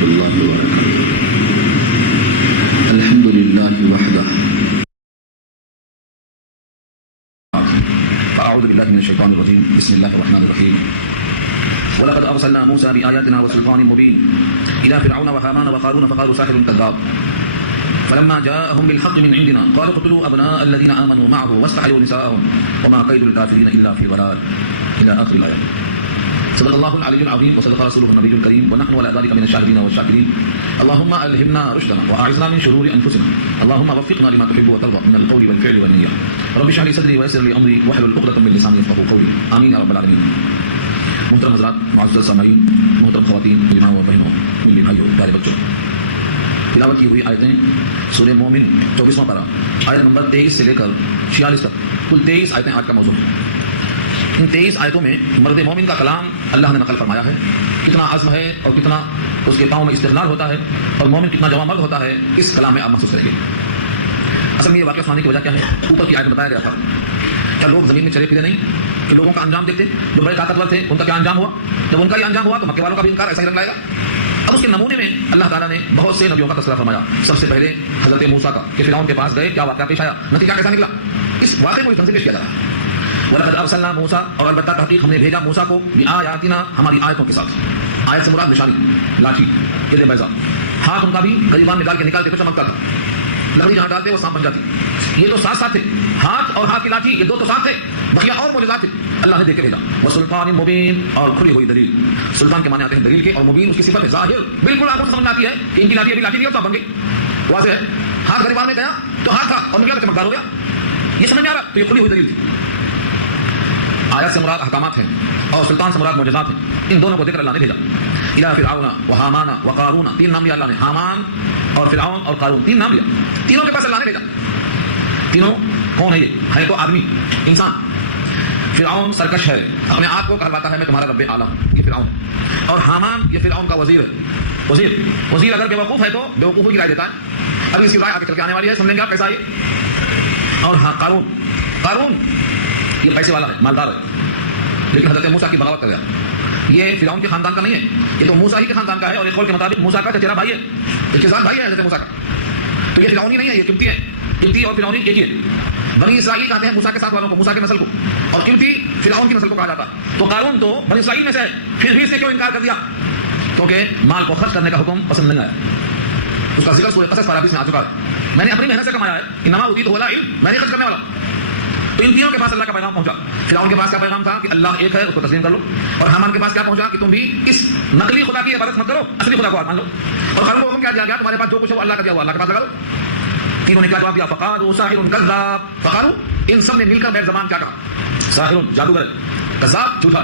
ورحمۃ اللہ وبرکاتہ. الحمد للہ وحدہ. اعوذ باللہ من الشیطان الرجیم. بسم اللہ الرحمن الرحیم. وَلَقَدْ أَرْسَلْنَا مُوسَىٰ بِآيَاتِنَا وَسُلْطَانٍ مُّبِينٍ إِلَىٰ فِرْعَوْنَ وَهَامَانَ وَقَارُونَ فَقَالُوا سَاحِرٌ كَذَّابٌ فَلَمَّا جَاءَهُم بِالْحَقِّ مِنْ عِندِنَا قَالُوا اقْتُلُوا أَبْنَاءَ الَّذِينَ آمَنُوا مَعَهُ وَاسْتَحْيُوا نِسَاءَهُمْ وَمَا كَيْدُ الْكَافِرِينَ إِلَّا فِي ضَلَالٍ إِلَىٰ آخِرِ الْآيَةِ. صدق الله العلي العظيم وصدق رسوله النبي الكريم ونحن على ذلك من الشاهدين والشاكرين. اللهم ألهمنا رشدنا وأعذنا من شرور أنفسنا. اللهم وفقنا لما تحب وترضى من القول والفعل والنية. رب اشرح لي صدري ويسر لي أمري واحلل عقدة من لساني يفقهوا قولي. آمين يا رب العالمين. محترم حضرات، معزز سامعین، محترم خواتین، ماؤں اور بہنوں، میرے بھائیوں، پیارے بچوں، تلاوت کی ہوئی آیتیں سورہ مومن 24واں پارہ آیت نمبر 23 سے لے کر 46 تک کل 23 آیتیں آج کا موضوع ہیں. ان 23 آیتوں میں مرد مومن کا کلام اللہ نے نقل فرمایا ہے. کتنا عزم ہے اور کتنا اس کے پاؤں میں استقلال ہوتا ہے اور مومن کتنا جواں مرد ہوتا ہے، اس کلام میں آپ محسوس کریں گے. اصل میں یہ واقعہ سنانے کی وجہ کیا ہے؟ اوپر کی آیت میں بتایا گیا تھا کیا لوگ زمین میں چلے پھرے نہیں کہ لوگوں کا انجام دیکھتے؟ جو بڑے طاقتور تھے ان کا کیا انجام ہوا؟ جب ان کا یہ انجام ہوا تو مکے والوں کا بھی انکار ایسا ہی رنگ لائے گا. اب اس کے نمونے میں اللہ تعالیٰ نے بہت سے نبیوں کا تذکرہ فرمایا. سب سے پہلے حضرت موسیٰ کا کہ فرعون کے پاس گئے، کیا واقعہ پیش آیا، نتیجہ کیسا نکلا، اس واقعے کو اس ڈھنگ سے پیش کیا جا رہا ہے. وَلَقَدْ أَرْسَلْنَا مُوسَىٰ، اور البتہ تحقیق ہم نے بھیجا موسیٰ کو بِآیَاتِنَا، ہماری آیتوں کے ساتھ. آیت سے مراد نشانی، لاٹھی، یہ بیضا. ہاتھ ان کا بھی گریبان میں ڈال کے نکالتے تو چمکتا تھا، لکڑی جہاں ڈالتے وہ سانپ بن جاتی. یہ تو ساتھ ساتھ تھے، ہاتھ اور ہاتھ کی لاٹھی، یہ دو تو ساتھ تھے، بقیہ اور معجزات تھے اللہ نے دے کے بھیجا. وَسُلْطَانٍ مُّبِينٍ، اور کھلی ہوئی دلیل. سلطان کے معنی آتے ہیں دلیل کے، اور مبین اس کی صفت ہے ظاہر، بالکل آپ کو سمجھ آتی ہے کہ ان کی لاٹھی ابھی لاٹھی نہیں اور بن گئی، واضح ہے. ہاتھ گریبان میں گیا تو ہاتھ تھا اور نکلا تو چمکدار ہو گیا، یہ سمجھ میں آ رہا. تو یہ کھلی ہوئی دلیل تھی. آیات سے مراد احکامات ہیں اور سلطان سے مراد معجزات ہیں. ان دونوں کو ذکر اللہ نے بھیجا. الی فرعون وہامان وقارون، تین نام لیا اللہ نے، حامان اور فرعون اور قارون، تین نام لیا. تینوں کے پاس اللہ نے بھیجا. تینوں کون ہے؟ یہ ہے تو آدمی، انسان. فرعون سرکش ہے، اپنے آپ کو کہلاتا ہے میں تمہارا رب اعلیٰ ہوں، یہ فرعون. اور حامان یہ فرعون کا وزیر ہے. وزیر اگر بیوقوف ہے تو بیوقوفی کی رائے دیتا ہے. ابھی اس کی رائے آگے چل کے آنے والی ہے، سمجھیں گے آپ کیسا ہے. اور ہاں قارون یہ پیسے والا ہے، مالدار ہے، لیکن حضرت موسیٰ کی بغاوت کر گیا. یہ فرعون کے خاندان کا نہیں ہے، یہ تو موسیٰ ہی کے خاندان کا ہے. اور ایک قول کے مطابق موسیٰ کا چچیرا بھائی ہے، اتزاد بھائی ہے حضرت موسیٰ کا. تو یہ فرعونی نہیں ہے، یہ قبطی ہے. قبطی اور فرعونی ایک ہی ہے. بنی اسرائیل کہتے ہیں موسیٰ کے ساتھ والوں کو، موسیٰ کی نسل کو، اور قبطی فرعون کی نسل کو کہا جاتا ہے. تو قارون تو بنی اسرائیل میں سے ہے، پھر بھی اس نے کیوں انکار کر دیا؟ کیونکہ مال کو خرچ کرنے کا حکم پسند نہیں آیا. اس کا ذکر سورہ قصص پارہ 20 میں آ چکا ہے. میں نے اپنی محنت سے کمایا ہے، انما اوتیتہ علی علم، میں نے خرچ کرنے والا. تو ان تینوں کے پاس اللہ کا پیغام پہنچا. فرعون کے پاس کیا پیغام تھا کہ اللہ ایک ہے، اس کو تسلیم کر لو. اور حامان کے پاس کیا پہنچا کہ تم بھی اس نقلی خدا کی عبادت مت کرو، اصلی خدا کو مان لو. اور قارون کو حکم کیا دیا گیا؟ تمہارے پاس جو کچھ ہے وہ اللہ کا دیا ہوا، اللہ کے پاس لگا لو. تینوں نے کیا جواب دیا؟ فقالوا ساحر کذاب. فقالوا، ان سب نے مل کر غیر زبان کیا کہا؟ ساحر جادوگر، کذاب جھوٹا.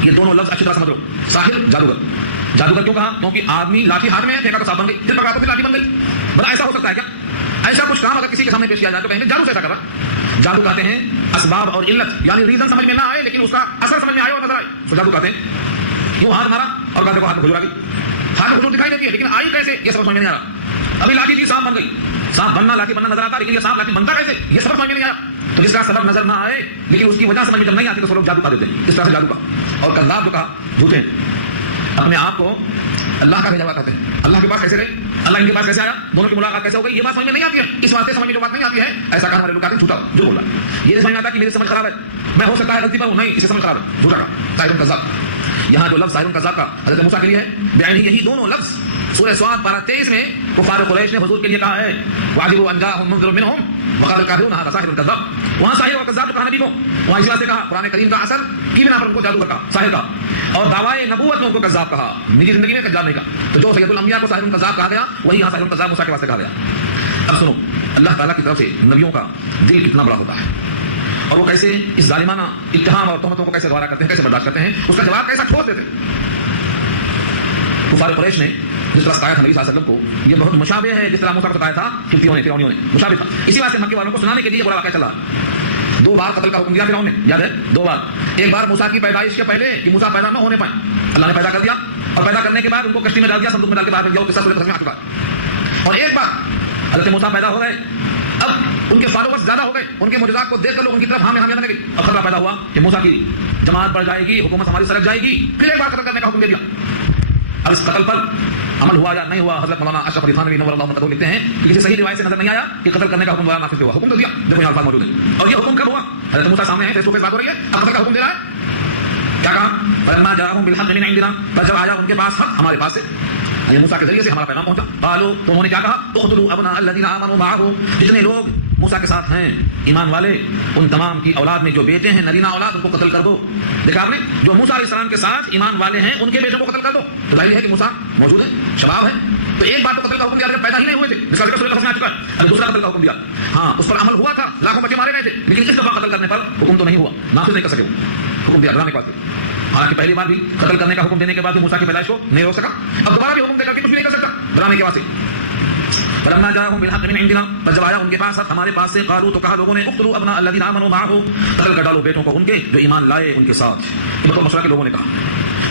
یہ دونوں لفظ اچھی طرح سمجھ لو. ساحر جادوگر. جادوگر کیوں کہا؟ کیونکہ آدمی لاٹھی ہاتھ میں ہے، پھینکا تو صاف بن گئی، دل پکڑا تو پھر لاٹھی بن گئی. بڑا ایسا ہو سکتا ہے کیا؟ ایسا کچھ کام اگر کسی کے سامنے پیش کیا جائے تو کہیں گے جادو سے ایسا کر رہا. جادو کہتے ہیں اسباب اور علت، یعنی ریزن سمجھ میں نہ آئے لیکن اس کا اثر سمجھ میں آئے اور نظر آئے تو جادو کہتے ہیں. یوں ہاتھ مارا اور کہتے کو ہاتھ میں کھجور آ گئی، ہاتھ میں کھجور دکھائی دیتی ہے لیکن آئی کیسے یہ سمجھ میں نہیں آ رہا. ابھی لاٹھی تھی، سانپ بن گئی. سانپ بننا لاٹھی بننا نظر آتا لیکن یہ سانپ لاٹھی بنتا کیسے یہ سبب سمجھ میں نہیں آیا. تو جس کا سبب نظر نہ آئے لیکن اس کی وجہ سمجھ میں جب نہیں آتی تو لوگ جادو کہہ دیتے ہیں. اس طرح سے جادو کا. اور کذاب جو کہا جھوٹے ہیں، اپنے آپ کو اللہ کا بھیجا ہوا کہتے ہیں. اللہ کے پاس کیسے گئے؟ اللہ ان کے پاس کیسے آیا؟ دونوں کی ملاقات کیسے ہو گئی؟ یہ بات سمجھ میں نہیں آتی ہے. اس واسطے سمجھ میں جو بات نہیں آتی ہے ایسا کہنے والے لوگ کہتے ہیں جھوٹا، جو بول رہا ہے. یہ سمجھ میں آتا ہے کہ میری سمجھ خراب ہے، میں ہو سکتا ہے غلطی پر ہوں، نہیں، اسے سمجھ خراب ہے، جھوٹا کا. ظاہر کذاب، یہاں جو لفظ ظاہر کذاب کا حضرت موسیٰ کے لیے ہے بیان، یہی دونوں لفظ سورہ صاد پارہ 23 میں کفار قریش نے حضور کے لیے کہا ہے وَعَجِبُوا أَن جَاءَهُم مُنذِرٌ مِّنْهُمْ وَقَالَ الْكَافِرُونَ هَٰذَا سَاحِرٌ كَذَّابٌ. وہاں ساحر اور کذاب کہا نبی کو، وہاں اس واسطے کہا قرآن کریم کا اثر کی بنا پر ان کو جادوگر کہا، ساحر کہا. اور دعوائے نبوت میں ان کو کذاب کہا، نجی زندگی میں کذاب نہیں کہا. تو جو سید الانبیاء کو ساحر کذاب کہا گیا وہی یہاں ساحر کذاب موسیٰ کے واسطے کہا گیا. اب سنو اللہ تعالیٰ کی طرف سے نبیوں کا دل کتنا بڑا ہوتا ہے اور وہ کیسے اس ظالمانہ اتہام اور تہمتوں کو کیسے گوارا کرتے ہیں، کیسے برداشت کرتے ہیں، اس کا جواب کیسا ٹھوس دیتے ہیں. کفار قریش نے جس طرح ستایا تھا نبی صلی اللہ علیہ وسلم کو، یہ بہت مشابہ ہے جس طرح موسیٰ کو ستایا تھا قبطیوں نے، فرعونیوں نے، مشابہ تھا. اسی واسطے مکی والوں کو سنانے کے لیے بڑا واقعہ چلا. 2 بار قتل کا حکم دیا فرعون نے، یاد ہے 2 بار. ایک بار موسیٰ کی پیدائش کے پہلے کہ موسیٰ پیدا نہ ہونے پائیں، اللہ نے پیدا کر دیا اور پیدا کرنے کے بعد ان کو کشتی میں ڈال دیا، صندوق میں ڈال کے باہر دیا، وہ قصہ سورہ قصص میں آ چکا. اور ایک بار حضرت موسیٰ پیدا ہو گئے، اب ان کے فالوورز زیادہ ہو گئے، ان کے معجزات کو دیکھ کر لوگ ان کی طرف ہاں میں گئی. اور خطرہ پیدا ہوا کہ موسیٰ کی جماعت بڑھ جائے گی، حکومت ہماری سرک جائے گی. پھر ایک بار قتل کرنے کا حکم دے دیا. اب اس قتل پر عمل ہوا یا نہیں ہوا. حضرت مولانا اشرف علی تھانوی نور اللہ مرقدہ لکھتے ہیں کہ کسی صحیح روایت سے نظر نہیں آیا کہ قتل کرنے کا حکم مولانا نافذ ہوا. حکم تو دیا, دیکھو یہاں الفاظ موجود ہیں. اور یہ حکم کب ہوا؟ حضرت موسیٰ سامنے ہیں, فیس ٹو فیس بات ہو رہی ہے, اب قتل کا حکم دے رہا ہے. کیا کہا؟ فلما جاءهم بالحق من عندنا, بس جب آیا ان کے پاس حق ہمارے پاس سے, یہ موسیٰ کے ذریعے سے ہمارا پیغام پہنچا. قالوا, تو انہوں نے کیا کہا؟ اقتلوا ابناء الذين آمنوا معه, جتنے لوگ موسیٰ کے ساتھ ہیں ایمان والے, ان تمام کی اولاد میں جو بیٹے ہیں نرینہ اولاد, ان کو قتل کر دو. دیکھا آپ نے, جو موسیٰ علیہ السلام کے ساتھ ایمان والے ہیں ان کے بیٹوں کو قتل کر دو. تو ظاہر ہے کہ موسیٰ موجود ہے, شباب ہے, تو ایک بات تو قتل کا حکم دیا, پیدا ہی نہیں ہوئے تھے, جس کا ذکر سورہ قصص میں آ چکا ہے. اب دوسرا قتل کا حکم دیا, ہاں اس پر عمل ہوا تھا, لاکھوں بچے مارے گئے تھے, لیکن اس دفعہ قتل کرنے پر حکم تو نہیں ہوا, نافذ نہیں کر سکے, حکم دیا ڈرانے کے بعد. حالانکہ پہلی بار بھی قتل کرنے کا حکم دینے کے بعد بھی موسیٰ کی پیدائش کو نہیں روک سکا, اب دوبارہ بھی حکم دے کر کے کچھ نہیں کر سکتا, ڈرانے کے واسطے. فلما جاءهم بالحق من عندنا, بس جب آیا ان کے پاس ہمارے پاس سے, قالوا, تو کہا لوگوں نے, اقتلوا ابناء الذين آمنوا معه, قتل کر ڈالو بیٹوں کو ان کے جو ایمان لائے ان کے ساتھ. یہ بطور مشورہ کے لوگوں نے کہا.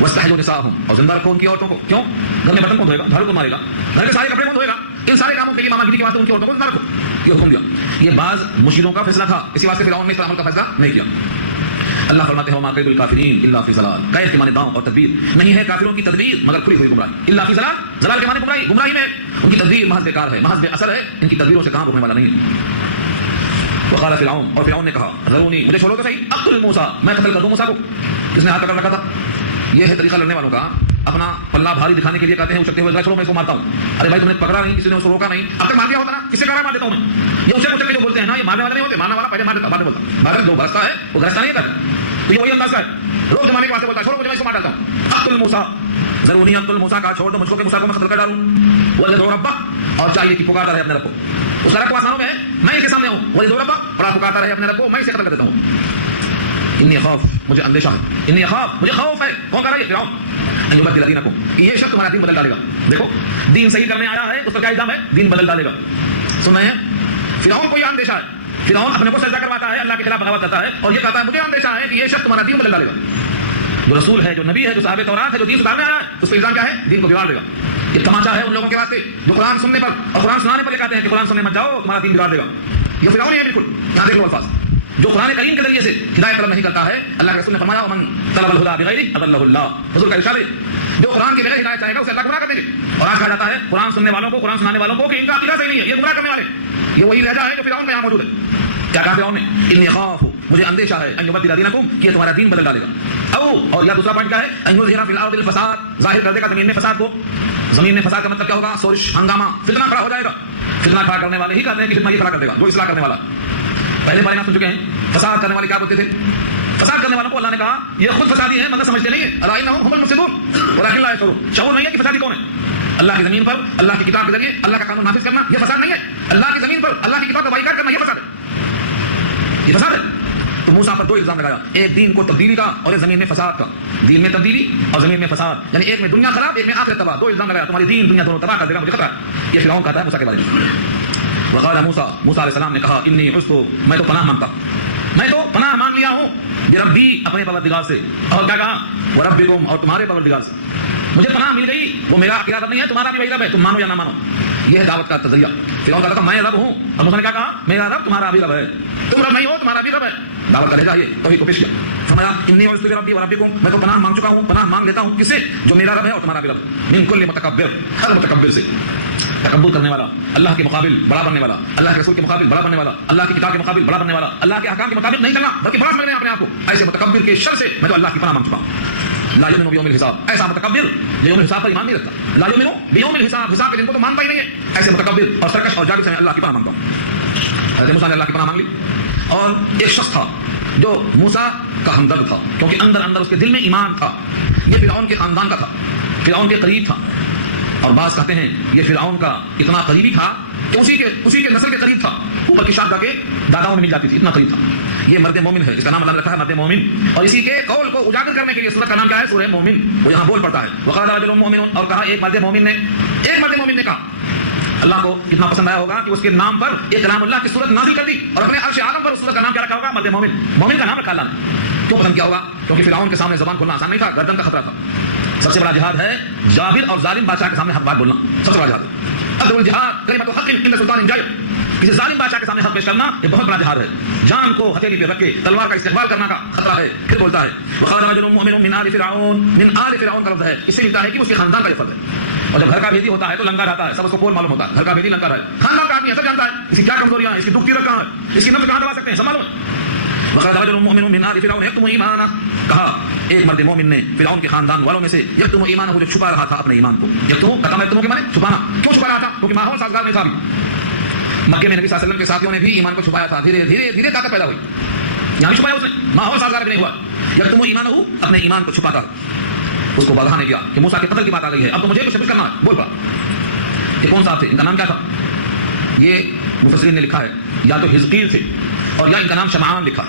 واستحيوا نساءهم, اور زندہ رکھو ان کی عورتوں کو. کیوں؟ گھر میں برتن کون دھوئے گا, جھاڑو کون مارے گا, گھر کے سارے کپڑے کون دھوئے گا, ان سارے کاموں کے لیے ماما گیری کے واسطے ان کی عورتوں کو زندہ رکھو, یہ حکم دیا. یہ بعض مشیروں کا فیصلہ تھا, اسی واسطے فرعون نے اس عمل کا فیصلہ نہیں کیا. اللہ فرماتے ہیں وما کید الکافرین الا فی ضلال, قید کے معنی داؤں اور تدبیر, نہیں ہے کافروں کی تدبیر مگر کھلی ہوئی گمراہی. الا فی ضلال, ضلال کے معنی گمراہی, گمراہی میں ان کی تدبیر محض بیکار ہے, محض بے اثر ہے, ان کی تدبیروں سے کام رکنے والا نہیں ہے. وقال فرعون, اور فرعون نے کہا, ذرونی, مجھے چھوڑو تو صحیح, اقتل موسیٰ, میں قتل کر دوں موسیٰ کو. کس نے ہاتھ پکڑ رکھا تھا؟ یہ ہے طریقہ لڑنے والوں کا, اپنا پلہ بھاری دکھانے کے لیے کہتے ہیں اچکتے ہوئے, چھوڑو میں اس کو مارتا ہوں. ارے بھائی تم نے پکڑا نہیں, کسی نے اس کو روکا نہیں, اب تک مار دیا ہوتا نا, کس سے کہا مار دیتا ہوں میں. یہ اسے اچک کے جو بولتے ہیں نا, یہ مارنے والے نہیں ہوتے, مارنے والا پہلے مار دیتا, بعد میں بولتا. بعد میں جو گرستا ہے وہ گرستا نہیں کرتا, تو یہ وہی انداز کا ہے, روک جمانے کے واسطے بولتا ہے, چھوڑو مجھے, میں اس کو مار ڈالتا ہوں. اقتل موسیٰ, ضروری اقتل موسیٰ, کا چھوڑ دو مجھ کو کہ موسیٰ کو میں قتل کر ڈالوں. وَلَدُ رَبَّهُ, اور چاہیے کہ پکارتا رہے اپنے رب کو, اس کا رب کو آسانوں میں ہے, میں اس کے سامنے ہوں. وَلَدُ رَبَّهُ, اور پکارتا رہے اپنے رب کو, میں اسے قتل کر دیتا ہوں. انی اخاف, مجھے اندیشہ ہے, انی اخاف, مجھے خوف ہے. کون کہہ رہا ہے؟ فرعون. ان یبدل دینکم, یہ شخص تمہارا دین بدل ڈالے گا. دیکھو دین صحیح کرنے آیا ہے, اس پر کیا الزام ہے؟ دین بدل ڈالے گا. سن رہے ہیں, فرعون کو یہ اندیشہ ہے, فرعون اپنے کو سجدہ کرواتا ہے, اللہ کے خلاف بغاوت کرتا ہے, اور یہ کہتا ہے مجھے اندیشہ ہے کہ یہ شخص تمہارا دین بدل ڈالے گا. جو رسول ہے, جو نبی ہے, جو صاحب تورات ہے, جو دین سدھارنے آیا ہے, اس پہ الزام کیا ہے؟ دین کو بگاڑ دے گا. یہ تماچا ہے ان لوگوں کے واسطے جو قرآن سننے پر اور قرآن سنانے پر یہ کہتے ہیں کہ قرآن سننے مت جاؤ, تمہارا دین بگاڑ دے گا. یہ فرعون ہے بالکل. یہاں دیکھ لو الفاظ, جو قرآن کریم کے ذریعے سے ہدایت طلب نہیں کرتا ہے, اللہ کے رسول نے فرمایا ومن طلب الہدی بغیرہ اضلہ اللہ, حضور کا ارشاد ہے, جو قرآن کے بغیر ہدایت چاہے گا اسے اللہ گمراہ کر دیں گے. اور آج کہا جاتا ہے قرآن سننے والوں کو, قرآن سنانے والوں کو کہ ان کا عقیدہ صحیح نہیں ہے, یہ گمراہ کرنے والے. یہ وہی لہجہ ہے جو فرعون میں یہاں موجود ہے. کیا کہا فرعون نے؟ انی اخاف, مجھے اندیشہ ہے, ان یبدل دینکم, کہ تمہارا دین بدل ڈالے گا. اور یا دوسرا پوائنٹ کیا ہے؟ ان یظہر فی الارض الفساد, ظاہر کر دے گا زمین میں فساد کو. زمین میں فساد کا مطلب کیا ہوگا؟ شورش, ہنگامہ, فتنہ کھڑا ہو جائے گا. فتنہ کھڑا کرنے والے ہی کہتے ہیں کہ فتنہ یہ کھڑا کر دے گا, جو اصلاح کرنے والا. پہلے بارے میں سن چکے ہیں, فساد کرنے والے کیا بولتے تھے؟ فساد کرنے والوں کو اللہ نے کہا یہ خود فسادی ہیں مگر سمجھتے نہیں ہیں. الا انہم هم المفسدون ولکن لا يشعرون, شعور نہیں ہے کہ فسادی کون ہے. اللہ کی زمین پر اللہ کی کتاب کے ذریعے اللہ کا قانون نافذ کرنا یہ فساد نہیں ہے. اللہ کی زمین پر اللہ کی کتاب کا بائیکاٹ کرنا یہ فساد ہے, یہ فساد ہے. تو موسیٰ پر دو الزام لگایا, ایک دین کو تبدیلی کا اور ایک زمین میں فساد کا. دین میں تبدیلی اور زمین میں فساد, یعنی ایک میں دنیا خراب, ایک میں آخرت تباہ. دو الزام لگایا, تمہاری دین دنیا دونوں تباہ کر دے گا, مجھے خطرہ ہے. یہ فرعون کہتا ہے موسیٰ کے بارے میں. وقال موسیٰ, موسیٰ علیہ السلام نے کہا انی عذت, میں تو پناہ مانگتا, میں تو پناہ مانگ لیا ہوں بربی, اپنے پروردگار سے. اور کیا کہا؟ وربکم, اور تمہارے پروردگار سے. مجھے پناہ مل گئی, وہ میرا عقیدہ نہیں ہے, تمہارا بھی وہی رب ہے, تم مانو یا نہ مانو. یہ ہے دعوت کا تذریعہ. فرعون کہتا تھا میں رب ہوں, اور موسیٰ نے کیا کہا؟ میرا رب تمہارا بھی رب ہے, تم رب نہیں ہو, تمہارا بھی رب ہے. دعوت کا لہجہ یہ توحید کو پیش کیا. فرمایا انی عذت بربی وربکم, میں تو پناہ مانگ چکا ہوں, پناہ مانگ لیتا ہوں کس سے؟ جو میرا رب ہے اور تمہارا بھی رب. من کل متکبر, ہر متکبر سے, تکبر کرنے والا, اللہ کے مقابل بڑا بننے والا, اللہ کے رسول کے مقابل بڑا بننے والا, اللہ کی کتاب کے مقابل بڑا بننے والا, اللہ کے احکام کے مطابق نہیں چلنا بلکہ بڑا سمجھنے اپنے آپ کو, ایسے متکبر کے شر سے میں تو اللہ کی پناہ مانگ چکا ہوں. لا یؤمن بیوم الحساب, ایسا متکبر جو یوم الحساب پر ایمان نہیں رکھتا. لا یؤمن بیوم الحساب, حساب کے دن کو تو مانتا ہی نہیں ہے. ایسے متکبر اور سرکش اور جاہل سے میں اللہ کی پناہ مانگتا ہوں. حضرت موسیٰ نے اللہ کی پناہ مانگ لی. اور ایک شخص تھا جو موسیٰ کا ہمدرد تھا, کیونکہ اندر اندر اس کے دل میں ایمان تھا. یہ فرعون کے خاندان کا تھا, فرعون کے قریب تھا. اور بعض کہتے ہیں یہ فرعون کا اتنا قریبی تھا کہ اسی کے نسل کے قریب تھا, اوپر کی شاخ جا کے داداؤں میں مل جاتی تھی, اتنا قریب تھا. یہ مرد مومن ہے, اس کا نام اللہ نے رکھا ہے مرد مومن. اور اسی کے قول کو اجاگر کرنے کے لیے سورۃ کا نام کیا ہے؟ سورہ مومن. وہ یہاں بول پڑتا ہے وقال رجل مومن, اور کہا ایک مرد مومن نے کہا. اللہ کو کتنا پسند آیا ہوگا کہ اس کے نام پر ایک کلام اللہ کی صورت نازل کر دی, اور اپنے عرش عالم پر اس صورت کا نام کیا رکھا ہوگا؟ مرد مومن. مومن کا نام رکھا اللہ نے. کیوں پسند کیا ہوگا؟ کیونکہ فرعون کے سامنے زبان کھولنا آسان نہیں تھا, گردن کا خطرہ تھا. سب سے بڑا جہاد ہے جابر اور ظالم بادشاہ کے سامنے حق بات بولنا, سب سے بڑا جہاد ہے. ادعو الجہاد کلمۃ حق عند سلطان جائر, کسی ظالم بادشاہ کے سامنے حق پیش کرنا یہ بہت بڑا جہاد ہے. جان کو ہتھیلی پہ رکھ کے تلوار کا استقبال کرنا کا خطرہ ہے. پھر بولتا ہے وقال رجل مؤمن من آل فرعون, من آل فرعون کا لفظ ہے, اس سے ملتا ہے کہ اس کے خاندان کا یہ فرض ہے. اور جب گھر کا بھیجی ہوتا ہے تو لنگا رہتا ہے، سب اس کو پول معلوم ہوتا ہے، گھر کا بھیجی لنگا رہا ہے، خاندان کا آدمی سب جانتا ہے اس کی کیا کمزوریاں ہیں، اس کی دکھ تیرت کہاں ہے، اس کی نفس کہاں دبا سکتے ہیں، سب معلوم ہے۔ وقال رجل مؤمن من آل فرعون يكتم ایمانہ، کہا ایک مرد مومن نے فرعون کے خاندان والوں میں سے یکتم ایمانہ، جو چھپا رہا تھا اپنے ایمان کو، یکتم کے معنی چھپانا، کیوں چھپا رہا تھا؟ کیونکہ ماحول سازگار نہیں تھا۔ مکے میں نبی صلی اللہ علیہ وسلم کے ساتھیوں نے بھی ایمان کو چھپایا تھا، دھیرے دھیرے دھیرے طاقت پیدا ہوئی، یہاں بھی چھپایا اس نے، ماحول سازگار بھی نہیں ہوا۔ یکتم ایمانہ، اپنے ایمان کو چھپاتا، اس کو واضح نہیں کیا کہ موسیٰ کے قتل کی بات آ گئی ہے، اب تو مجھے کچھ کرنا ہے، بول پڑا کہ کون صاحب تھے، ان کا نام کیا تھا؟ یہ مفسرین نے لکھا ہے یا تو حزقیل تھے اور یا ان کا نام شمعان لکھا،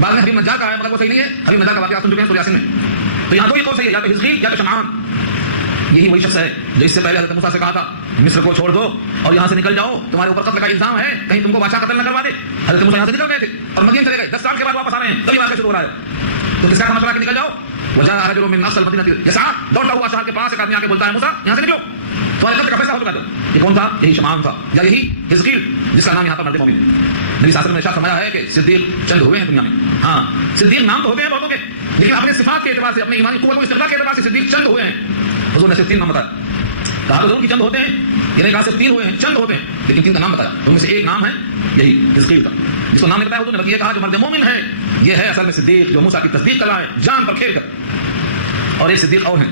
بعد میں حبیب نجار کا ہے مگر وہ صحیح نہیں ہے، حبیب نجار کا واقعہ سن چکے ہیں سورہ یاسین میں، تو یہاں تو یہ قول صحیح ہے، یا تو حزقیل یا تو شمعان۔ یہی وہی شخص ہے جو اس سے پہلے حضرت موسیٰ سے کہا تھا مصر کو چھوڑ دو اور یہاں سے نکل جاؤ، تمہارے اوپر قتل کا الزام ہے، کہیں تم کو بادشاہ قتل نہ کروا دے۔ حضرت موسیٰ یہاں سے نکل گئے تھے اور مدین چلے گئے، 10 سال کے بعد واپس آ رہے ہیں، تو یہ واقعہ شروع ہو رہا ہے، تو کس کا مطلب ہے کہ نکل جاؤ۔ وجاء رجل من اقصى المدينة يسعى، دوڑتا ہوا شہر کے پاس ایک آدمی آ کے بولتا ہے موسیٰ یہاں سے نکلو، تمہارے قتل کا فیصلہ ہو چکا تھا۔ یہ کون تھا؟ یہی شمعان تھا یا یہی حزقیل جس کا نام یہاں پر مرد مومن۔ نبی صلی اللہ علیہ وسلم نے ارشاد فرمایا ہے کہ صدیق چند ہوئے ہیں دنیا میں، ہاں صدیق نام تو ہوتے ہیں بہتوں کے، لیکن اپنے صفات کے اعتبار سے، اپنے ایمانی قوت و استقلال کے اعتبار سے صدیق چند ہوئے ہیں۔ حضور نے صرف 3 نام بتایا، کہا تو ضرور کہ چند ہوتے ہیں، یعنی کہا صرف 3 ہوئے ہیں، چند ہوتے ہیں، لیکن 3 کا نام بتایا، ان میں سے ایک نام ہے یہی حزقیل کا، جس کو نام نے بتایا حضور نے، بلکہ یہ کہا جو مرد مومن ہے یہ ہے اصل میں صدیق جو موسیٰ کی تصدیق کر رہا ہے جان پر کھیل کر۔ اور ایک صدیق اور ہیں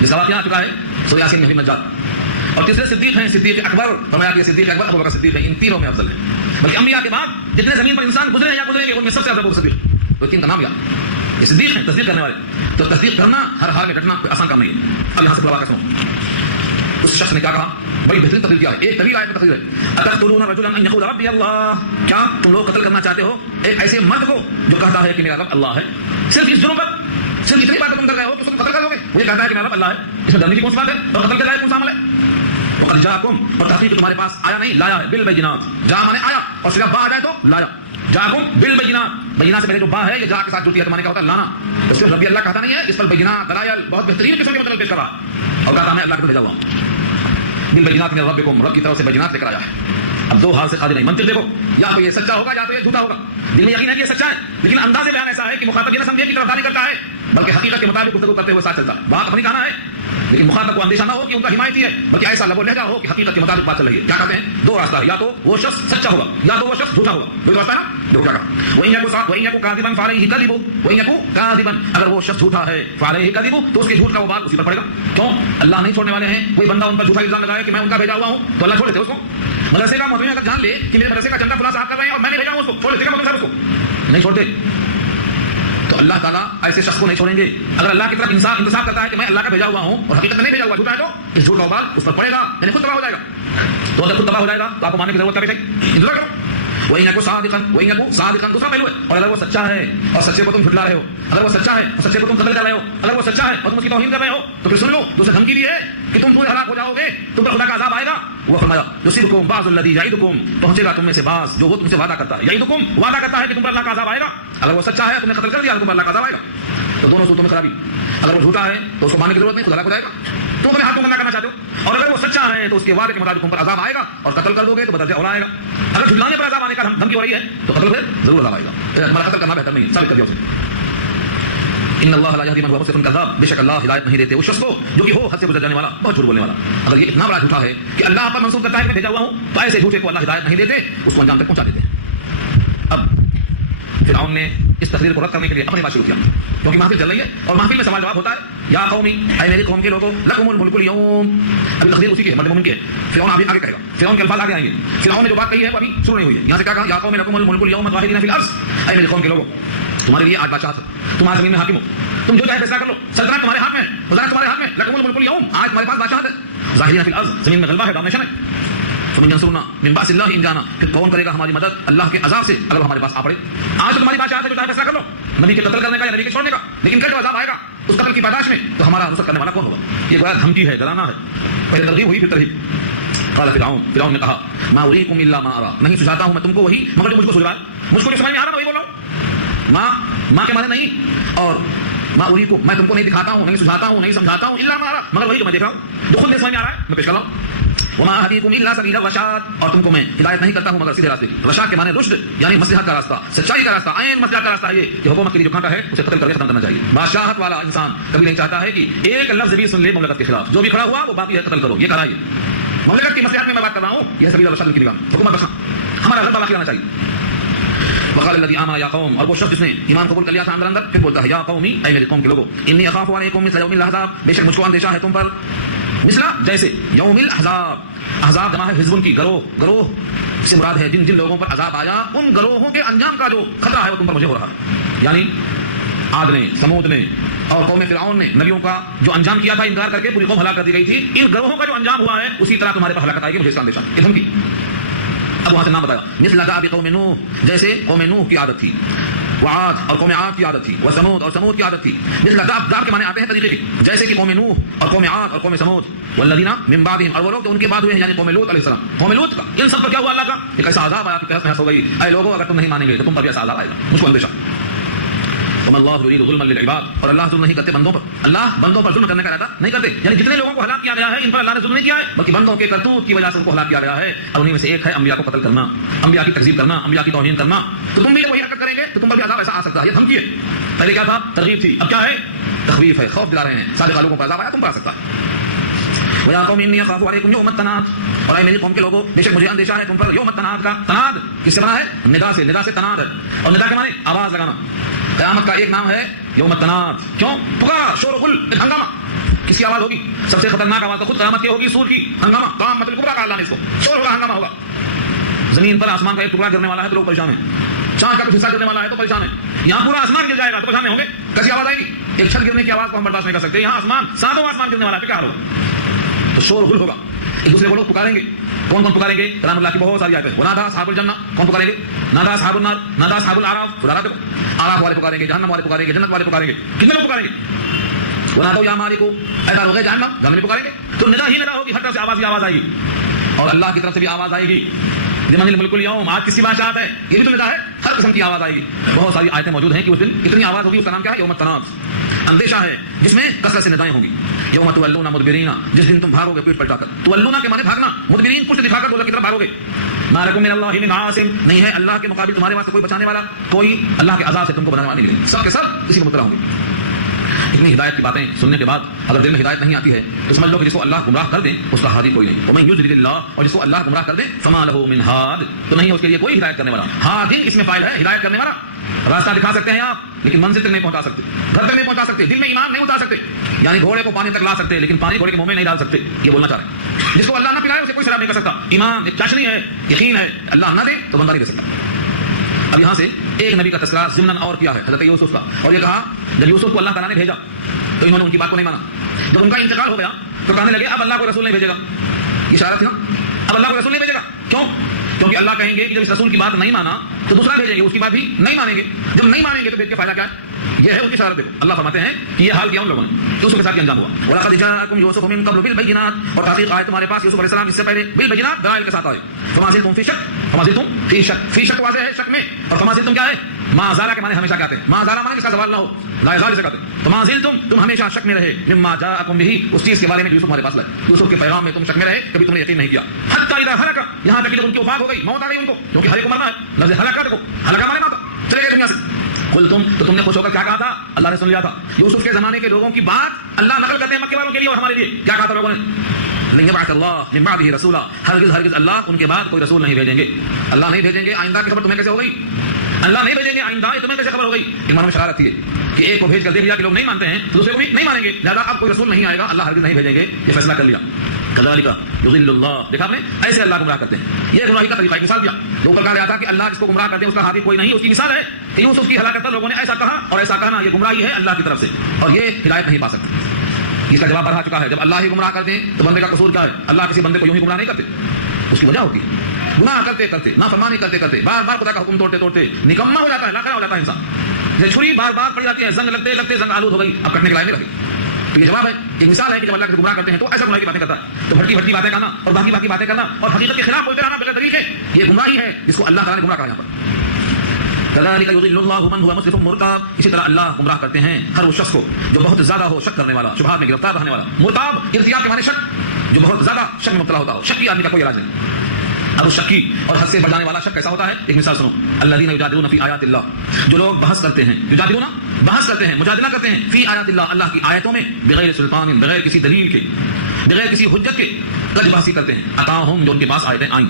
جس کا واقعہ آ چکا ہے سورہ یاسین میں، حبیب نجار، اور تیسرے صدیق ہیں صدیق اکبر، فرمایا کہ صدیق اکبر ابو بکر صدیق ہیں، ان تینوں میں افضل ہیں، بلکہ انبیاء کے بعد جتنے زمین پر انسان گزرے ہیں یا گزریں گے ان میں سب سے افضل ابو بکر صدیق، تو 3 کا نام لیا، یہ صدیق ہیں تصدیق کرنے والے، تو تصدیق کرنا ہر حال میں ڈٹنا کوئی آسان کام نہیں ہے۔ اب یہاں سے پورا واقعہ سنو، اس شخص نے کیا کہا، بڑی بہترین تقریر کیا ہے، ایک طویل آیت میں تقریر ہے، اتقتلون رجلا ان یقول ربی اللہ، کیا تم لوگ قتل کرنا چاہتے ہو ایک ایسے مرد کو جو کہتا ہے کہ میرا رب اللہ ہے؟ صرف اس جرم پر، صرف اتنی بات تم کر رہے ہو کہ تم قتل کر دو گے، وہ یہ کہتا ہے کہ میرا رب اللہ ہے، اس میں ڈرنے کی کون سی بات ہے اور قتل کے لائق کون سا عمل ہے؟ وقد جاءکم، اور تحقیق تمہارے پاس آیا نہیں، لایا ہے، بالبینات، جا مانے آیا اور صرف با آ جائے تو لایا، جاءکم بالبینات، بینات سے پہلے جو با ہے یہ جا کے ساتھ جڑتی ہے، تمہارے کیا ہوتا ہے لانا، تو صرف ربی اللہ کہتا نہیں ہے، اس پر بینات دلائل بہت بہترین قسم کے مطلب پیش کر رہا ہے، اور کہتا میں اللہ کو بھیجا ہوا ہوں، بالبینات من ربکم، رب کی طرف سے بینات لے کر آیا ہے۔ اب 2 حال سے خالی نہیں، منطق دیکھو، یا تو یہ سچا ہوگا یا تو یہ جھوٹا ہوگا، دل میں یقین ہے کہ یہ سچا ہے، لیکن انداز بیان ایسا ہے کہ مخاطب یہ نہ سمجھے کہ طرفداری کرتا ہے، بلکہ حقیقت کے مطابق گفتگو کرتے ہوئے ساتھ چلتا ہے، بات اپنی کہنا ہے، لیکن مخاطب کو اندیشہ نہ ہو کہ ان کا حمایتی ہے، بلکہ ایسا لب و لہجہ ہو کہ حقیقت کے مطابق بات چل رہی ہے۔ کیا کہتے ہیں؟ 2 راستہ ہے، یا تو وہ شخص سچا ہوگا یا تو وہ شخص جھوٹا ہوگا، دو راستہ ہے نا، دیکھو کیا کہا، وَإِن يَكُ كَاذِبًا فَعَلَيْهِ كَذِبُهُ وَإِن يَكُ كَاذِبًا، اگر وہ شخص جھوٹا ہے فَعَلَيْهِ كَذِبُهُ، تو اس کے جھوٹ کا وبال اسی پر پڑے گا، کیوں؟ اللہ نہیں چھوڑنے والے ہیں، کوئی بندہ ان پر جھوٹا الزام لگائے کہ میں ان کا بھیجا ہوا ہوں تو اللہ چھوڑ دیتے اس کو، مدرسے کا مدعو اگر جان لے کہ میرے مدرسے کا چندہ فلاں صاحب کر رہے ہیں اور میں نے بھیجا ہوں اس کو، چھوڑ دیتے مدرسے صاحب اس کو نہیں چھوڑتے، تو اللہ تعالیٰ ایسے شخص کو نہیں چھوڑیں گے۔ اگر اللہ کی طرف انتصاب کرتا ہے کہ میں اللہ کا بھیجا ہوا ہوں اور حقیقت میں نہیں بھیجا ہوا، جھوٹا ہے تو اس جھوٹ کا وبال اس پر پڑے گا، یعنی خود تباہ ہو جائے گا، تو اگر خود تباہ ہو جائے گا تو آپ کو ماننے کی ضرورت ہے، انتظار کرو۔ وَإِن يَكُ صَادِقًا وَإِن يَكُ صَادِقًا، دوسرا پہلو ہے، اور اگر وہ سچا ہے اور سچے کو تم جھٹلا رہے ہو، اگر وہ سچا ہے اور سچے کو تم قتل کر رہے ہو، اگر وہ سچا ہے اور تم اس کی توہین کر رہے ہو، تو پھر سن لو دوسرے دھمکی بھی ہے کہ تم پورے ہلاک ہو جاؤ گے، تم پر خدا کا عذاب آئے گا۔ وہ فرمایا یصیبکم بعض الذی یعدکم، پہنچے گا تم میں سے بعض جو وہ تم سے وعدہ کرتا ہے، یعدکم وعدہ کرتا ہے کہ تم پر اللہ کا عذاب آئے گا، اگر وہ سچا ہے تم نے قتل کر دیا تم پر اللہ کا عذاب آئے گا، تو دونوں صورتوں میں خرابی، اگر وہ جھوٹا ہے تو اس کو ماننے کی ضرورت نہیں، خدا ہلاک ہو جائے گا، تم اپنے ہاتھوں میں کرنا چاہتے ہو، اور اگر وہ سچا ہے تو اس کے وعدے کے مطابق تم پر عذاب آئے گا اور قتل کر دو گے تو بدلتے اور آئے گا، اگر جھٹلانے پر عذاب آنے کا دھمکی ہو رہی ہے تو قتل پھر ضرور عذاب آئے گا، ہمارا قتل کرنا بہتر نہیں، ثابت کر دیا اسے۔ ان اللہ لا یہدی من هو مسرف کذاب، بے شک اللہ ہدایت نہیں دیتے اس شخص کو جو کہ ہو حد سے گزر جانے والا، بہت جھوٹ بولنے والا۔ اگر یہ اتنا بڑا جھوٹا ہے کہ اللہ پر منسوب کرتا ہے کہ میں بھیجا ہوا ہوں، تو ایسے جھوٹے کو اللہ ہدایت نہیں دیتے، اس کو انجام تک پہنچا دیتے ہیں۔ اب فرعون نے اس تقریر کو رد کرنے کے لیے اپنی بات شروع کیا، کیونکہ محفل چل رہی ہے اور محفل میں سوال جواب ہوتا ہے، یا قومی، اے میری قوم کے لوگوں، لکم الملک اليوم، ابھی تقریر اسی کی ہے، مرد مومن کی ہے، فرعون ابھی آگے کہے گا، فرعون کے الفاظ آگے آئیں گے، فرعون نے جو بات کہی ہے وہ ابھی شروع نہیں ہوئی ہے، یہاں سے کیا کہا، یا قوم لکم الملک اليوم ظاہرین فی الارض، اے میری قوم کے لوگوں تمہارے لیے آج بادشاہت ہے، تمہارے زمین میں حاکم ہو، تم جو چاہے فیصلہ کر لو، سلطنت تمہارے ہاتھ میں، وزارت تمہارے ہاتھ میں، لکم الملک اليوم، آج تمہارے پاس بادشاہت ہے، ظاہرین فی الارض، زمین میں غلبہ ہے، ڈومینیشن ہے، فمن ینصرنا من باس اللہ ان جانا، پھر کون کرے گا ہماری مدد اللہ کے عذاب سے اگر ہمارے پاس آ پڑے۔ آج تو تمہاری بادشاہت ہے، جو چاہے فیصلہ کر لو، نبی کے قتل کرنے کا یا نبی کے چھوڑنے کا، لیکن کل جو عذاب آئے گا اس قتل کی پاداش میں تو ہمارا نصرت کرنے والا کون ہوگا؟ یہ گویا دھمکی ہے، ڈرانا ہے، پہلے ترغیب ہوئی پھر ترہیب۔ قال فرعون نے کہا ما اریکم الا ما ارى، نہیں سجاتا ہوں میں تم کو وہی مگر جو مجھ کو سجھا ہے، مجھ کو جو سمجھ میں آ رہا ہے وہی بول رہا ہوں، ماں کے معنی نہیں، اور ما اریکم میں تم کو نہیں دکھاتا ہوں، نہیں سجھاتا ہوں، نہیں سمجھاتا ہوں، الا ما ارى مگر وہی جو میں دیکھ رہا ہوں، جو خود میں سمجھ میں آ رہا ہے میں پیش کر رہا ہوں۔ وما اهديكم الا سبيل الرشاد، اور تم کو میں ہدایت نہیں کرتا ہوں مگر سیدھے راستے. رشاد کے معنی رشد یعنی مصلحت کا راستہ، سچائی کا راستہ، عین مصلحت کا راستہ ہے یہ کہ حکومت کے لیے جو کانٹا ہے اسے قتل کر کے ختم کرنا چاہیے. بادشاہت والا انسان کبھی نہیں چاہتا ہے کہ ایک لفظ بھی سن لے مملکت کے خلاف، جو بھی کھڑا ہوا وہ باقی ہے قتل کرو. یہ کہا ہے مملکت کی مصلحت میں بات کر رہا ہوں. یہ سبیل الرشاد کی نگاہ حکومت بچنا ہمارا غلبہ باقی رہنا چاہیے. وقال الذي آمن یا قوم، اور وہ شخص جس نے ایمان قبول کر لیا تھا اندر پھر بولتا ہے یا قومی، اے میری قوم کے لوگوں، انی اخاف علیکم مثل یوم الاحزاب، بے شک مجھ کو اندیشہ ہے تم پر مثلا جیسے یوم الاحزاب. احزاب جمع ہے حزب کی، گروہ سے مراد ہے جن لوگوں پر عذاب آیا ان گروہوں کے انجام کا جو خطرہ ہے وہ تم پر مجھے ہو رہا ہے. یعنی عاد نے، سمود نے اور قوم فرعون نے نبیوں کا جو انجام کیا تھا انکار کر کے پوری قوم ہلاک کر دی گئی تھی، ان گروہوں کا جو انجام ہوا ہے اسی طرح تمہارے پر ہلاکت آئے گی. مجھے اس کا اندیشہ ہے. یہ دھمکی. اب وہاں سے نام بتایا مثل دأب قوم نوح، جیسے قوم نوح کی عادت تھی، وعاد اور قوم عاد کی عادت تھی، وثمود اور ثمود کی عادت تھی. مثل دأب کے معنی آتے ہیں طریقے کے، جیسے کہ قوم نوح اور قوم عاد اور قوم ثمود، والذین من بعدهم، اور وہ لوگ جو ان کے بعد ہوئے ہیں یعنی قوم لوط علیہ السلام. قوم لوط کا ان سب پر کیا ہوا؟ اللہ کا ایک ایسا عذاب آیا کہ تہس نہس ہو گئی. اے لوگوں اگر تم نہیں مانیں گے تو تم پر بھی ایسا عذاب آئے گا. مجھ کو اندیشہ. وما اللہ یرید ظلما للعباد، اور اللہ ظلم نہیں کرتے بندوں پر. اللہ بندوں پر ظلم کرنے کا ارادہ نہیں کرتے. یعنی جتنے لوگوں کو ہلاک کیا گیا ہے ان پر اللہ نے ظلم نہیں کیا ہے بلکہ بندوں کے کرتوت کی وجہ سے ان کو ہلاک کیا گیا ہے. اور انہیں میں سے ایک ہے انبیاء کو قتل کرنا، انبیاء کی تکذیب کرنا، انبیاء کی توہین کرنا. تو تم بھی جب وہی حرکت کریں گے تو تم پر بھی عذاب ایسا آ سکتا ہے. یہ دھمکی ہے. پہلے کیا تھا؟ ترغیب تھی. اب کیا ہے؟ تخویف ہے. خوف دلا رہے ہیں. صادق لوگوں پر عذاب آیا تم پر آ سکتا ہے. وَيَا قَوْمِ إِنِّي أَخَافُ عَلَيْكُمْ يَوْمَ التَّنَادِ، اور اے میری قوم کے لوگوں بے شک مجھے اندیشہ ہے تم پر یوم التناد کا. تناد کس سے بنا ہے؟ ندا سے تناد ہے. اور ندا کے معنی آواز لگانا. قیامت کا ایک نام ہے یوم التناد. کیوں؟ پکار، شور و غل، ایک ہنگامہ. کس کی آواز ہوگی؟ سب سے خطرناک آواز تو خود قیامت کی ہوگی، سور کی. ہنگامہ، قیامت الکبریٰ کا اللہ نے اس کو. شور ہوگا، ہنگامہ ہوگا. زمین پر آسمان کا ایک ٹکڑا گرنے والا ہے تو لوگ پریشان ہیں. چاند کا کچھ حصہ گرنے والا ہے تو پریشان ہے. یہاں پورا آسمان گر جائے گا تو پریشان ہوں گے. کیسی آواز آئے گی؟ ایک چھت گرنے کی آواز کو ہم برداشت نہیں کر سکتے. یہاں آسمان، ساتوں آسمان گرنے والا ہے، کیا ہوگا؟ تو شور غل ہوگا. ایک دوسرے کو لوگ پکاریں گے. کون کون پکاریں گے؟ کلام اللہ کی بہت ساری آیتیں. ونادى اصحاب الجنہ، کون پکاریں گے؟ نادى اصحاب النار، نادى اصحاب الاعراف. خدا رات کو اعراف والے پکاریں گے، جہنم والے پکاریں گے، جنت والے پکاریں گے. کتنے لوگ پکاریں گے؟ ونادوا یا مالک، اے داروغ جہنم، جہنم پکاریں گے. تو ندا ہی ندا ہوگی، ہر طرف سے آواز ہی آواز آئے گی. اور اللہ کی طرف سے بھی آواز آئے گی. لمن الملک اليوم، آج کس کی بادشاہت ہے؟ یہ بھی تو ندا ہے. ہر قسم کی آواز آئے گی. بہت ساری آیتیں موجود ہیں کہ اس دن کتنی آواز ہوگی. اس کا نام کیا ہے؟ یوم التناد. اندیشہ ہے جس میں کثرت سے ندائیں ہوں گی. یوم تولون مدبرین، جس دن تم بھاگو گے پیٹ پلٹا کر. تولون کے معنی بھاگنا، مدبرین پشت دکھا کر دولت کی طرف بھاگو گے. ما لکم من اللہ من عاصم، نہیں ہے اللہ کے مقابل تمہارے واسطے کوئی بچانے والا، کوئی اللہ کے عذاب سے تم کو بچانے والا نہیں. سب کے سب اسی میں مبتلا ہوں گے. اتنی ہدایت کی باتیں سننے کے بعد اگر دل میں ہدایت نہیں آتی ہے تو سمجھ لو کہ جس کو اللہ گمراہ کر دیں اس کا ہادی کوئی نہیں. ومن یضلل اللہ، اور جس کو اللہ گمراہ کر دے فما لہ من ہاد، تو نہیں ہے اس کے لیے کوئی ہدایت کرنے والا. ہادی اس میں فاعل ہے، ہدایت کرنے والا. راستہ دکھا سکتے ہیں آپ لیکن منزل تک نہیں پہنچا سکتے، گھر تک نہیں پہنچا سکتے، دل میں ایمان نہیں اتار سکتے. یعنی گھوڑے کو پانی تک لا سکتے لیکن پانی گھوڑے کے منہ میں نہیں ڈال سکتے. یہ بولنا چاہ رہے ہیں. جس کو اللہ نہ پلائے اسے کوئی شراب نہیں کر سکتا. ایمان ایک چاشنی ہے، یقین ہے. اللہ نہ دے تو بندہ نہیں دے سکتا. اب یہاں سے ایک نبی کا تذکرہ ضمن اور کیا ہے، حضرت یوسف کا. اور یہ کہا جب یوسف کو اللہ تعالیٰ نے بھیجا تو انہوں نے ان کی بات کو نہیں مانا. جب ان کا انتقال ہو گیا تو کہنے لگے اب اللہ کو رسول نہیں بھیجے گا. یہ اشارہ تھی نا، اب اللہ کو رسول نہیں بھیجے گا. کیوں؟ کیونکہ اللہ کہیں گے کہ جب اس رسول کی بات نہیں مانا تو دوسرا بھیجیں گے، اس کی بات بھی نہیں مانیں گے. جب نہیں مانیں گے تو بھیج کے فائدہ کیا ہے؟ یہ ہے ان کی اشارت. دیکھو اللہ فرماتے ہیں کہ یہ حال کیا ان لوگوں نے، یوسف کے ساتھ انجام ہوا. وَلَقَدْ جَاءَكُمْ يُوسُفُ مِن قَبْلُ بِالْبَيِّنَاتِ، اور تحقیق آئے تمہارے پاس یوسف علیہ السلام اس سے پہلے بالبینات، دلائل کے ساتھ آئے. فما زلتم فی شک، فما زلتم فی شک، فی شک واضح ہے شک میں. اور فما زلتم کیا ہے؟ ما زالہ کے معنی ہمیشہ کہتے ہیں. ما زالہ معنی اس کا زوال نہ ہو، لا یزال سے کہتے ہیں. تو ما زلتم تم ہمیشہ شک میں رہے، مما جاءکم بہ، اس چیز کے بارے میں جو یوسف ہمارے پاس لائے. یوسف کے پیغام میں تم شک میں رہے، کبھی تم نے یقین نہیں کیا. حتی اذا ہلک، یہاں تک کہ جب ان کی وفات ہو گئی، موت آ گئی ان کو، کیونکہ ہر ایک کو مرنا ہے. لفظ ہلاکت کو ہلاکا مانے ماتا چلے گئے دنیا سے. قلتم، تو تم نے خوش ہو کر کیا کہا تھا؟ اللہ نے سن لیا تھا. یوسف کے زمانے کے لوگوں کی بات اللہ نقل کرتے ہیں مکے والوں کے لیے اور ہمارے لیے. کیا کہا تھا لوگوں نے؟ لن یبعث اللہ من بعدہ رسولا، ہرگز اللہ ان کے بعد کوئی رسول نہیں بھیجیں گے. اللہ نہیں بھیجیں گے آئندہ کی خبر تمہیں کیسے ہو گئی؟ اللہ نہیں بھیجیں گے آئندہ، یہ تمہیں کیسے خبر ہو گئی؟ ایمان میں شرارت تھی کہ ایک کو بھیج کر دیکھ لیا کہ لوگ نہیں مانتے ہیں، دوسرے کو بھی نہیں مانیں گے، لہٰذا اب کوئی رسول نہیں آئے گا، اللہ ہرگز نہیں بھیجیں گے، یہ فیصلہ کر لیا. کذالک یضل اللہ، دیکھا آپ نے ایسے اللہ گمراہ کرتے ہیں. یہ گمراہی کا طریقہ. ایک مثال دیا جو اوپر کہا گیا تھا کہ اللہ جس کو گمراہ کرتے ہیں اس کا ہادی کوئی نہیں. اس کی مثال ہے کہ یوسف کی ہلاکت پر لوگوں نے ایسا کہا اور ایسا کہنا، یہ گمراہی ہے اللہ کی طرف سے اور یہ ہدایت نہیں پا سکتے. اس کا جواب بڑھا چکا ہے. جب اللہ ہی گمراہ کرتے ہیں تو بندے کا قصور کیا ہے؟ اللہ کسی بندے کو یوں ہی گمراہ نہیں کرتے، اس کی وجہ ہوتی ہے گناہ کرتے کرتے، نافرمانی کرتے کرتے، بار بار خدا کا حکم توڑتے توڑتے نکما ہو جاتا ہے، لاکھا ہو جاتا ہے انسان. جیسے چھری بار بار پڑ جاتی ہے، زنگ لگتے لگتے زنگ آلود ہو گئی، اب کٹنے کے لائق نہیں رہی. تو یہ جواب ہے، ایک مثال ہے کہ جب اللہ کے گمراہ کرتے ہیں تو ایسا گناہ کی باتیں کرتا ہے، تو بھٹکی بھٹکی باتیں کرنا اور باقی باتیں کرنا اور حقیقت کے خلاف بولتے رہنا بغیر دلیل کے، یہ گمراہی ہے جس کو اللہ تعالیٰ نے گمراہ کہا. یہاں پر کذالک یضل اللہ من هو مسرف مرتاب، اسی طرح اللہ گمراہ کرتے ہیں ہر وہ شخص کو جو بہت زیادہ ہو شک کرنے والا، شبہات میں گرفتار رہنے والا. مرتاب ارتیاب کے معنی شک، جو بہت زیادہ شک میں مبتلا ہوتا ہو. شکی آدمی کا کوئی علاج نہیں. اب اس شکی اور حد سے بڑھ جانے والا شک کیسا ہوتا ہے؟ ایک مثال سنو. الذین یجادلون فی آیات اللہ, جو لوگ بحث کرتے ہیں, یجادلون بحث کرتے ہیں, مجادلہ کرتے ہیں, فی آیات اللہ, اللہ کی آیتوں میں, بغیر سلطان, بغیر کسی دلیل کے, بغیر کسی حجت کے, قد بحثی کرتے ہیں. اتاہم, جو ان کے پاس آیتیں آئیں,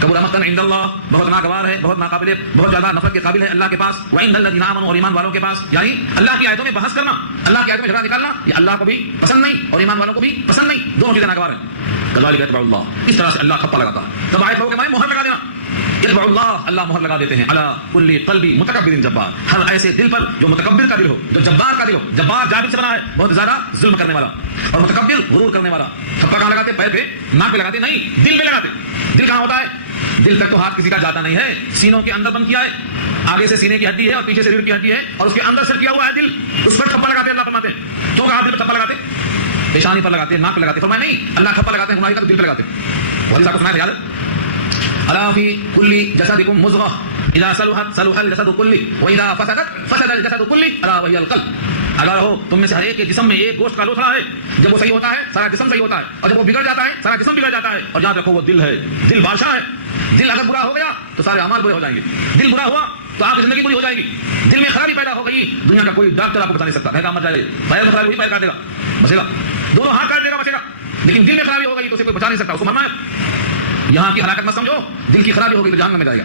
کبر مقتا عند اللہ, بہت ناگوار ہے, بہت ناقابل, بہت زیادہ نفرت کے قابل ہے اللہ کے پاس, وعند الذین آمنوا, اور ایمان والوں کے پاس. یعنی اللہ کی آیتوں میں بحث کرنا, اللہ کی آیتوں میں جھگڑا نکالنا, یہ اللہ کو بھی پسند نہیں اور ایمان والوں کو بھی پسند نہیں, دونوں چیزیں ناگوار ہیں. کذالک یتبع اللہ, اس طرح سے اللہ کھپا لگاتا ہے. تب آیت ہو کہ میں مہر لگا دینا, یتبع اللہ, اللہ مہر لگا دیتے ہیں, علی کل قلب متکبر جبار, ہر ایسے دل پر جو متکبر کا دل ہو, جو جبار کا دل ہو. جبار جابر سے بنا ہے, بہت زیادہ ظلم کرنے والا, اور متکبر غرور کرنے والا. تھپا کہاں لگاتے؟ پیر پہ, ناک پہ لگاتے نہیں, دل پہ لگاتے. دل کہاں ہوتا ہے؟ دل تک تو ہاتھ کسی کا جاتا نہیں ہے, سینوں کے اندر بند کیا ہے, آگے سے سینے کی ہڈی ہے اور پیچھے سے ریڑھ کی ہڈی ہے, اور اس کے اندر سے کیا ہوا ہے دل, اس پر تھپا لگاتے. اللہ فرماتے ہیں تو کہا دل پر تھپا لگاتے, پیشانی پر لگاتے, ناک پہ لگاتے. فرمایا نہیں, اللہ تھپا لگاتے ہیں گناہی کا, تو دل پہ لگاتے. اور اس کو سنا ہے یاد, الا فی کل جسدکم مضغہ اذا صلحت صلح الجسد کلہ واذا فسدت فسد الجسد کلہ الا وہی القلب. اگر ہو تم میں سے ہر ایک کے جسم میں ایک گوشت کا لوتھڑا ہے, جب وہ صحیح ہوتا ہے سارا جسم صحیح ہوتا ہے, اور جب وہ بگڑ جاتا ہے سارا جسم بگڑ جاتا ہے. اور یاد رکھو وہ دل ہے, دل بادشاہ ہے. دل اگر برا ہو گیا تو سارے اعمال برے ہو جائیں گے. دل برا ہوا تو آپ کی زندگی بری ہو جائے گی. دل میں خرابی پیدا ہو گئی, دنیا کا کوئی ڈاکٹر آپ کو بتا نہیں سکتا. کہے گا مت جائے, پیر خرابی ہوئی, پیر کاٹ دے گا, بچے گا, دونوں ہاتھ کاٹ دے گا, بچے گا. لیکن دل میں خرابی ہو گئی تو اسے کوئی بچا نہیں سکتا, اس کو مرنا ہے. یہاں کی ہلاکت مت سمجھو, دل کی خرابی ہوگی تو جہنم میں جائے گا.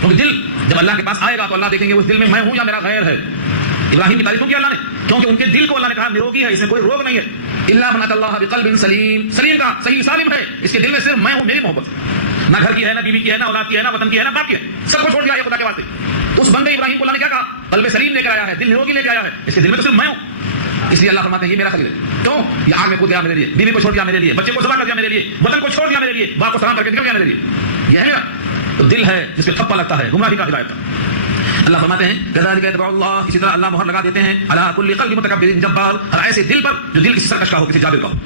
کیونکہ دل جب اللہ کے پاس آئے گا تو اللہ دیکھیں گے اس دل میں میں ہوں یا میرا غیر ہے. ابراہیم کی تعریف کیا اللہ نے, کیونکہ ان کے دل کو اللہ نے کہا نروگی ہے, اس میں کوئی روگ نہیں ہے. الا من اتى الله بقلب سلیم, سلیم کا صحیح سالم ہے, اس کے دل میں صرف میں ہوں, میری محبت. نہ گھر کی ہے, نہ بیوی کی ہے, نہ اولاد کی ہے, نہ وطن کی ہے, نہ باپ کی ہے, سب کو چھوڑ دیا ہے خدا کے واسطے. اس بندے ابراہیم کو اللہ نے کیا کہا؟ قلب سلیم لے کر آیا ہے, دل نروگی لے کے آیا ہے, اس کے دل میں تو صرف میں ہوں. اس لیے اللہ فرماتے ہیں یہ میرا خلیل ہے. کیوں؟ یہ آگ میں کود گیا میرے لیے, بیوی کو چھوڑ دیا میرے لیے, بچے کو ذبح کر دیا میرے لیے, وطن کو چھوڑ دیا میرے لیے, باپ کو سلام کر کے نکل گیا میرے لیے. یہ ہے میرا تو دل ہے جس پہ تھپا لگتا ہے گمراہی کا, ہدایت کا. اللہ فرماتے ہیں کذالک یتبع اللہ, اسی طرح اللہ مہر لگا دیتے ہیں علی کل قلب متکبر جبار, ہر ایسے دل پر جو دل کسی سرکش کا ہو, کسی جابر کا ہو.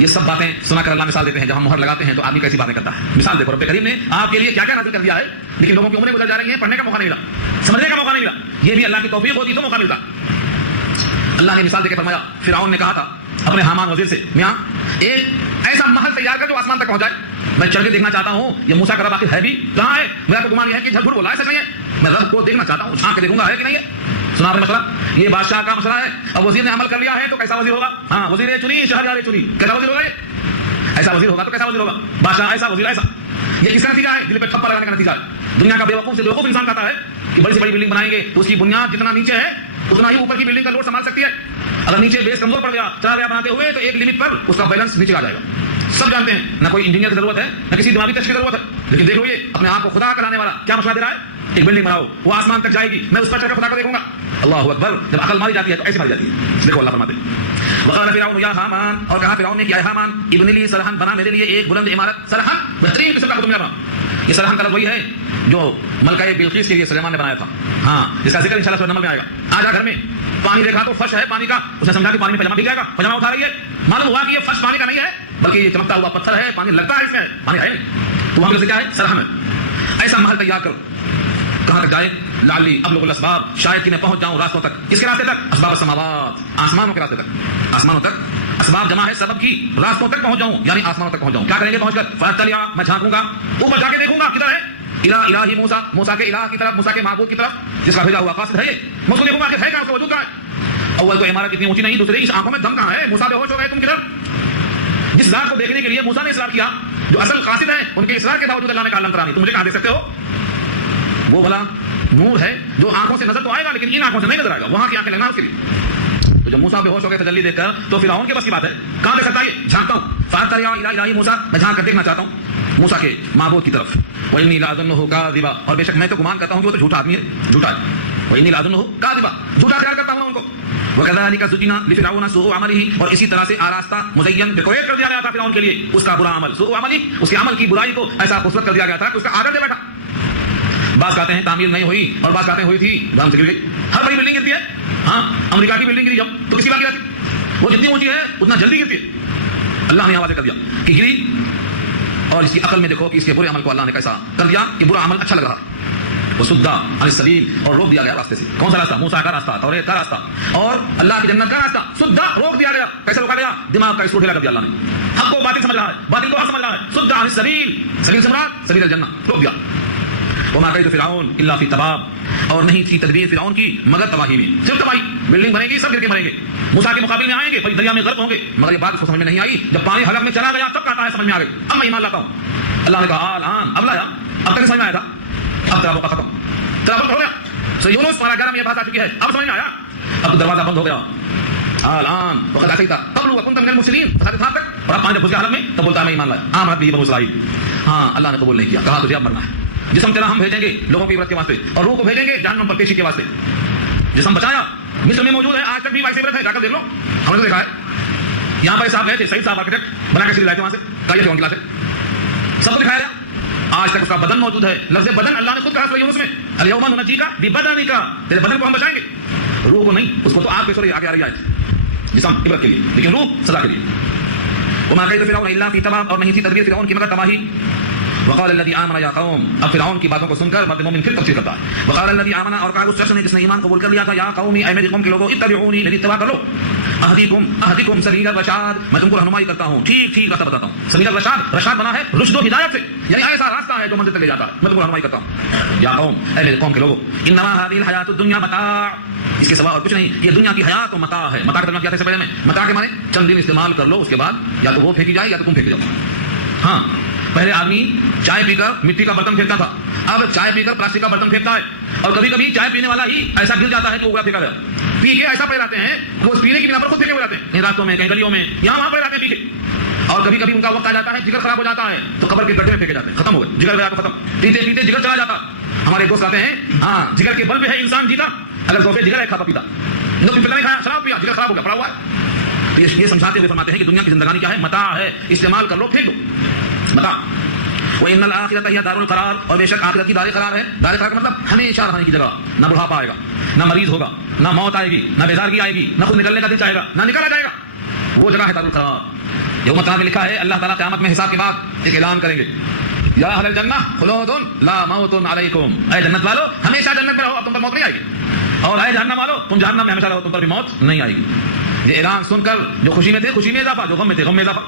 یہ سب باتیں سنا کر اللہ مثال دیتے ہیں. جب ہم مہر لگاتے ہیں تو آدمی کیسی باتیں کرتا ہے. مثال دیکھو, رب کریم نے آپ کے لیے کیا کیا نازل کر دیا ہے, لیکن لوگوں کی عمریں گزر جا رہی ہیں, پڑھنے کا موقع نہیں ملا, سمجھنے کا موقع نہیں ملا. یہ بھی اللہ کی توفیق ہوتی تو موقع ملتا. اللہ نے مثال دے کے فرمایا, فرعون نے کہا تھا اپنے حامان وزیر سے, میاں ایک ایسا محل تیار کر جو آسمان تک پہنچ جائے, میں چڑھ کے دیکھنا چاہتا ہوں یہ موسیٰ کا رب آخر ہے بھی کہاں ہے. میرا تو گمان یہ ہے کہ جھوٹ بولا ہے, سچ نہیں ہے. میں رب کو دیکھنا چاہتا ہوں, چھانک کے دیکھوں گا ہے کہ نہیں ہے. سنا آپ نے مسئلہ, یہ بادشاہ کا مسئلہ ہے. اب وزیر نے عمل کر لیا ہے تو کیسا وزیر ہوگا؟ ہاں, وزیر چنی, شہریار چنی, کیسا وزیر ہوگا یہ؟ ایسا وزیر ہوگا تو کیسا وزیر ہوگا؟ بادشاہ ایسا, وزیر ایسا. یہ کس کا نتیجہ ہے؟ دل پہ تھپا لگانے کا نتیجہ ہے. دنیا کا بیوقوف سے بیوقوف انسان کہتا ہے کہ بڑی سے بڑی بلڈنگ بنائیں گے تو اس کی بنیاد جتنا نیچے ہے اتنا ہی اوپر کی بلڈنگ کا لوڈ سنبھال سکتی ہے. اگر نیچے بیس کمزور پڑ گیا, چلا گیا بناتے ہوئے, تو ایک لمٹ پر اس کا بیلنس نیچے آ جائے گا. سب جانتے ہیں نہ کوئی انجینئر کی ضرورت ہے, نہ کسی دماغی ٹیسٹ کی ضرورت ہے. لیکن دیکھو یہ اپنے آپ کو خدا کرانے والا کیا مشورہ دے رہا ہے, ایک بلڈنگ بناؤ, وہ آسمان تک جائے گی, میں اس پر چڑھ کر خدا کو دیکھوں گا. اللہ اکبر. جب عقل ماری جاتی ہے تو ایسے ماری جاتی ہے. دیکھو اللہ فرماتے ہیں وقال فرعون یا حامان, اور کہا فرعون نے کہ اے حامان, ابن لی سرحن, بنا میرے لیے ایک بلند عمارت. سرحن بہترین قسم کا قطب مینار. یہ سرحن کا لفظ وہی ہے جو ملکہ بلقیس کے لیے سلیمان نے بنایا تھا. ہاں, جس کا ذکر انشاءاللہ سورہ نمل میں آئے گا. آجا گھر میں پانی دیکھا تو فرش ہے پانی کا, اسے سمجھا کہ پانی میں پجامہ بھیگ جائے گا, پجامہ اٹھا رہی ہے, معلوم ہوا کہ یہ فرش پانی کا نہیں ہے بلکہ یہ چمکتا ہوا پتھر ہے, پانی لگتا ہے اس میں, پانی ہے نہیں. تو وہاں سے کیا ہے؟ سرحن ہے. ایسا محل تیار کرو. کہاں تک جائے؟ لعلی ابلغ الاسباب, شاید کہ میں پہنچ جاؤں راستوں تک. کس کے راستے تک؟ اسباب السماوات, آسمانوں کے راستے تک. آسمانوں تک, اسباب جمع ہے سبب کی, راستوں تک پہنچ جاؤں, یعنی آسمانوں تک پہنچ جاؤں. کیا کریں گے پہنچ کر؟ فاطلع, میں جھانکوں گا, اوپر جا کے دیکھوں گا کدھر ہے. الہ موسیٰ, موسیٰ کے الہ کی طرف, موسیٰ کے معبود کی طرف, جس کا بھیجا ہوا قاصد ہے یہ. میں اس کو دیکھوں گا کہ ہے کہاں, اس کا وجود کہاں ہے. اول تو عمارت اتنی اونچی نہیں, دوسرے اس آنکھوں میں دم کہاں ہے. موسیٰ بے ہوش ہو گئے, تم کدھر. جس ذات کو دیکھنے کے لیے موسیٰ نے اصرار کیا, جو اصل قاصد ہیں, ان کے اصرار کے باوجود اللہ نے کہا لن ترانی, تم مجھے کہاں دیکھ سکتے ہو. وہ بھلا نور ہے جو آنکھوں سے نظر تو آئے گا لیکن ان آنکھوں سے نہیں نظر آئے گا, وہاں کی آنکھیں لگنا اس کے لیے. تو جب موسیٰ بے ہوش ہو گئے تجلی دیکھ کر, تو فرعون کے بس کی بات ہے, کہاں دیکھ سکتا ہے یہ؟ جھانکتا ہوں. فاطلع الہ موسیٰ, میں جھانک کر دیکھنا چاہتا ہوں موسیٰ کے معبود کی طرف. وإنی لأظنہ کاذبا, اور بے شک میں تو گمان کرتا ہوں کہ وہ تو جھوٹا آدمی ہے, جھوٹا ہے. وإنی لأظنہ کاذبا, جھوٹا خیال کرتا ہوں ان کو. وكذلك زين لفرعون سوء عمله, اور اسی طرح سے آراستہ مزین ڈیکوریٹ کر دیا گیا تھا فرعون کے لیے اس کا برا عمل. سوء عمله, اس کے عمل کی برائی کو ایسا خوبصورت کر دیا گیا تھا کہ اس کا آدر دے بیٹھا. بعض کہتے ہیں تعمیر نہیں ہوئی اور بعض کہتے ہیں ہوئی تھی, دھام سے گر گئی. ہر بڑی بلڈنگ گرتی ہے. ہاں, امریکہ کی بلڈنگ گری جب تو کسی بات کی جاتی, وہ جتنی اونچی ہے اتنا جلدی گرتی ہے. اللہ نے آواز کر دیا کہ گری, اور اس کی عقل میں دیکھو کہ اس کے برے عمل کو اللہ نے کیسا کر دیا کہ برا عمل اچھا لگ رہا. وصدا عن السبیل, اور روک دیا گیا راستے سے. کون سا راستہ؟ موسیٰ کا راستہ, توریت کا راستہ, اور اللہ کی جنت کا راستہ. سدا, روک دیا گیا. کیسے روکا گیا؟ دماغ کا اسٹوڈ ہلا کر دیا اللہ نے. حق کو باطل سمجھ رہا ہے، باطل کو حق سمجھ رہا ہے، صد عن السبیل، سبیل سے مراد سبیل الجنہ، روک دیا. وما کید فرعون الا فی تباب، اور نہیں تھی تدبیر فرعون کی مگر تباہی میں، صرف تباہی. بلڈنگ بنے گی سب گر کے مریں گے، موسیٰ کے مقابل میں آئیں گے، پھر دریا میں غرق ہوں گے. مگر یہ بات اس کو سمجھ میں نہیں آئی. جب پانی حلق میں چلا گیا تب کہتا ہے سمجھ میں آ گئی، اب میں ایمان لاتا ہوں. اللہ نے کہا الان، اب لایا، اب تک نہیں سمجھ میں آیا تھا، اب تیرا موقع ختم، تیرا وقت ہو گیا. سو یونس پارہ 11 میں یہ بات آ چکی ہے، اب سمجھ میں آیا، اب دروازہ بند ہو گیا. الان وقت آتی تھا قبل وکنت من المرسلین، تھا تک، اور اب پانی جب گھس گیا حلق میں تب بولتا ہے میں ایمان لایا. آمنت به بنو اسرائیل. ہاں اللہ نے قبول نہیں کیا، کہا تجھے اب مرنا ہے. جسم تیرا ہم بھیجیں گے لوگوں کی عبرت کے واسطے، اور روح کو بھیجیں گے جہنم پر پیشی کے واسطے. جسم بچایا، مصر میں موجود ہے، آج تک بھی ویسے عبرت ہے، جا کر دیکھ لو. ہم نے تو دیکھا ہے. یہاں پر صاحب گئے تھے، سعید صاحب آرکیٹیکٹ بنا کے سیدھی لائے تھے وہاں سے، کہا یہ کلاس ہے، سب کو دکھایا گیا. آج تک اس کا بدن موجود ہے. لفظ بدن اللہ نے خود کہا سورہ یونس میں، الیوم ننجیک ببدنک، تیرے بدن کو ہم بچائیں گے، روح کو نہیں. اس کو تو آگ پہ سورہ آگے آ رہی ہے، جسم عبرت کے لیے، لیکن روح سزا کے لیے. وما کید فرعون الا فی تباب، اور نہیں تھی تدبیر فرعون کی مگر تباہی. وقال الذي آمن یا قوم، اب فرعون کی باتوں کو سن کر مرد مومن پھر تفسیر کرتا ہے. وقال الذي آمن، اور کہا اس شخص نے جس نے ایمان قبول کر لیا تھا، یا قوم، اے میری قوم کے لوگوں، اتبعونی، میری اتباع کر لو. اہدیکم سبیل الرشاد، میں تم کو رہنمائی کرتا ہوں، ٹھیک ٹھیک راستہ بتاتا ہوں. سبیل الرشاد، رشاد بنا ہے رشد و ہدایت سے، یعنی ایسا راستہ ہے جو منزل تک لے جاتا ہے، میں تم کو رہنمائی کرتا ہوں. یا قوم، اے میری قوم کے لوگوں، انما هذه الحیات الدنیا متاع، اس کے سوا اور کچھ نہیں، یہ دنیا کی حیات و متاع ہے. متاع کا ترجمہ کیا تھا اس سے پہلے میں؟ متاع کے معنی چند دن استعمال کر لو، اس کے بعد یا تو وہ پھینکی جائے یا تو تم پھینکے جاؤ. ہاں، پہلے آدمی چائے پی کر مٹی کا برتن پھینکتا تھا، اب چائے پی کر پلاسٹک کا برتن پھینکتا ہے. اور کبھی کبھی چائے پینے والا ہی ایسا گر جاتا ہے کہ وہ پھینکا گیا. پی کے ایسا پڑے رہتے ہیں وہ اس پینے کی بنا پر خود پھینکے ہوئے رہتے ہیں، کہیں راستوں میں، کہیں گلیوں میں، یہاں وہاں پڑے رہتے ہیں پی کے. اور کبھی کبھی ان کا وقت آ جاتا ہے، جگر خراب ہو جاتا ہے تو قبر کے گڈھے میں پھینکے جاتے ہیں، ختم ہو گئے، جگر گیا تو ختم. پیتے پیتے جگر چلا جاتا. ہمارے دوست آتے ہیں، ہاں جگر کے بل پہ ہے انسان جیتا، اگر صوفے جگر ہے کھاتا پیتا، نہیں کھایا شراب پیا، جگر خراب ہو گیا، پڑا ہوا ہے. یہ سمجھاتے ہوئے فرماتے ہیں کہ دنیا کی زندگانی کیا ہے؟ متاع ہے، استعمال کر لو، پھینک دو، متاع. وَإِنَّ الْآخِرَةَ هِيَ دَارُ الْقَرَارِ، اور بے شک آخرت کی دار قرار ہے. دار قرار کا مطلب ہمیشہ رہنے کی جگہ. نہ بڑھاپا آئے گا، نہ مریض ہوگا، نہ موت آئے گی، نہ بیزارگی آئے گی، نہ خود نکلنے کا دل چاہے گا، نہ نکالا جائے گا. وہ جگہ ہے دار القرار. یوم القیامت میں لکھا ہے اللہ تعالیٰ قیامت میں حساب کے بعد ایک اعلان کریں گے، یا اہل الجنہ خلود لا موت علیکم، اے جنت والو ہمیشہ جنت میں رہو، اب تم پر موت نہیں آئے گی. اور اے جہنم والو تم جہنم میں ہمیشہ رہو، تم پر بھی موت نہیں آئے گی. یہ اعلان سن کر جو خوشی میں تھے خوشی میں اضافہ، جو غم میں تھے غم میں اضافہ.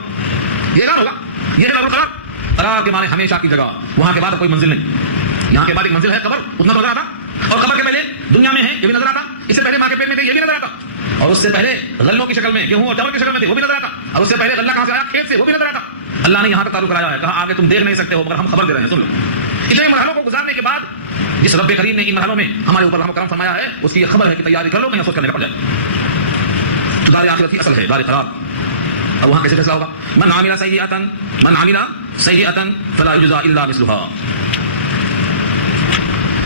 یہ اعلان ہوگا. یہ ہے دار القرار. قرار کے معنی ہمیشہ کی جگہ، وہاں کے بعد کوئی منزل نہیں. یہاں کے بعد ایک منزل ہے قبر، اتنا نظر آتا، اور قبر کے پہلے دنیا میں ہے یہ بھی نظر آتا، اس سے پہلے ماں کے پیٹ میں تھے یہ بھی نظر آتا، اور اس سے پہلے غلوں کی شکل میں، گیہوں اور چاول کی شکل میں تھے وہ بھی نظر آتا، اور اس سے پہلے غلہ کہاں سے آیا؟ کھیت سے، وہ بھی نظر آتا. اللہ نے یہاں تک تعلق کرایا ہے، کہا آگے تم دیکھ نہیں سکتے ہو مگر ہم خبر دے رہے ہیں، سن لو. اتنے مرحلوں کو گزارنے کے بعد جس رب کریم نے ان مرحلوں میں ہمارے اوپر رحم و کرم فرمایا ہے، اس کی یہ خبر ہے کہ تیاری کر لو، کہیں افسوس کرنے کا پڑ جائے. تو دار آخرت کی اصل ہے دار قرار. اب وہاں کیسے فیصلہ ہوگا؟ من عمل سیئۃ فلا یجزا الا مثلها،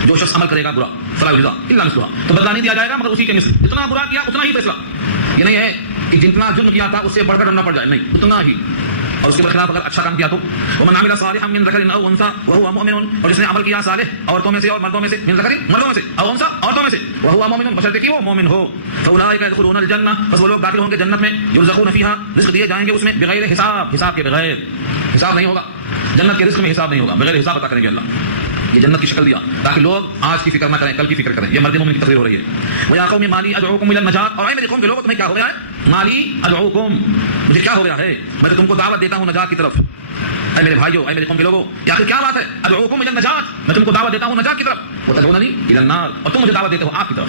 جو شخص عمل کرے گا برا فلا یجزا الا مثلها، تو بدلہ نہیں دیا جائے گا مگر اسی کے مثل. جتنا برا کیا اتنا ہی فیصلہ. یہ نہیں ہے کہ جتنا جرم کیا تھا اس سے بڑھ کر ڈرنا پڑ جائے، نہیں، اتنا ہی. اور اس کے برخلاف اگر اچھا کام کیا تو ومن عمل صالحا من ذکر او انثى وهو مؤمن، اور جس نے عمل کیا صالح عورتوں میں سے اور مردوں میں سے، من ذکر مردوں میں سے، او انثى عورتوں میں سے، وهو مؤمن بشرط کہ وہ مومن ہو، فاولئک يدخلون الجنہ، بس وہ لوگ داخل ہوں گے جنت میں، يرزقون فيها، رزق دیے جائیں گے اس میں، بغیر حساب، حساب کے بغیر. حساب نہیں ہوگا جنت کے رزق میں، حساب نہیں ہوگا، بغیر حساب عطا کریں گے اللہ. یہ جنت کی شکل دیا تاکہ لوگ آج کی فکر نہ کریں، کل کی فکر کریں. یہ مرد مومن کی تقریر ہو رہی ہے. وَيَا قَوْمِ مَا لِي أَدْعُوكُمْ إِلَى النَّجَاةِ، اور اے میرے قوم کے لوگوں تمہیں کیا ہو گیا ہے؟ مالی ادعوکم، مجھے کیا ہو گیا ہے؟ میں تو تم کو دعوت دیتا ہوں نجات کی طرف. اے میرے بھائیو، اے میرے قوم کے لوگوں، یا پھر کیا بات ہے؟ ادعوکم الی النجات، میں تم کو دعوت دیتا ہوں نجات کی طرف. وتدعوننی الی النار، اور تم مجھے دعوت دیتے ہو آگ کی طرف.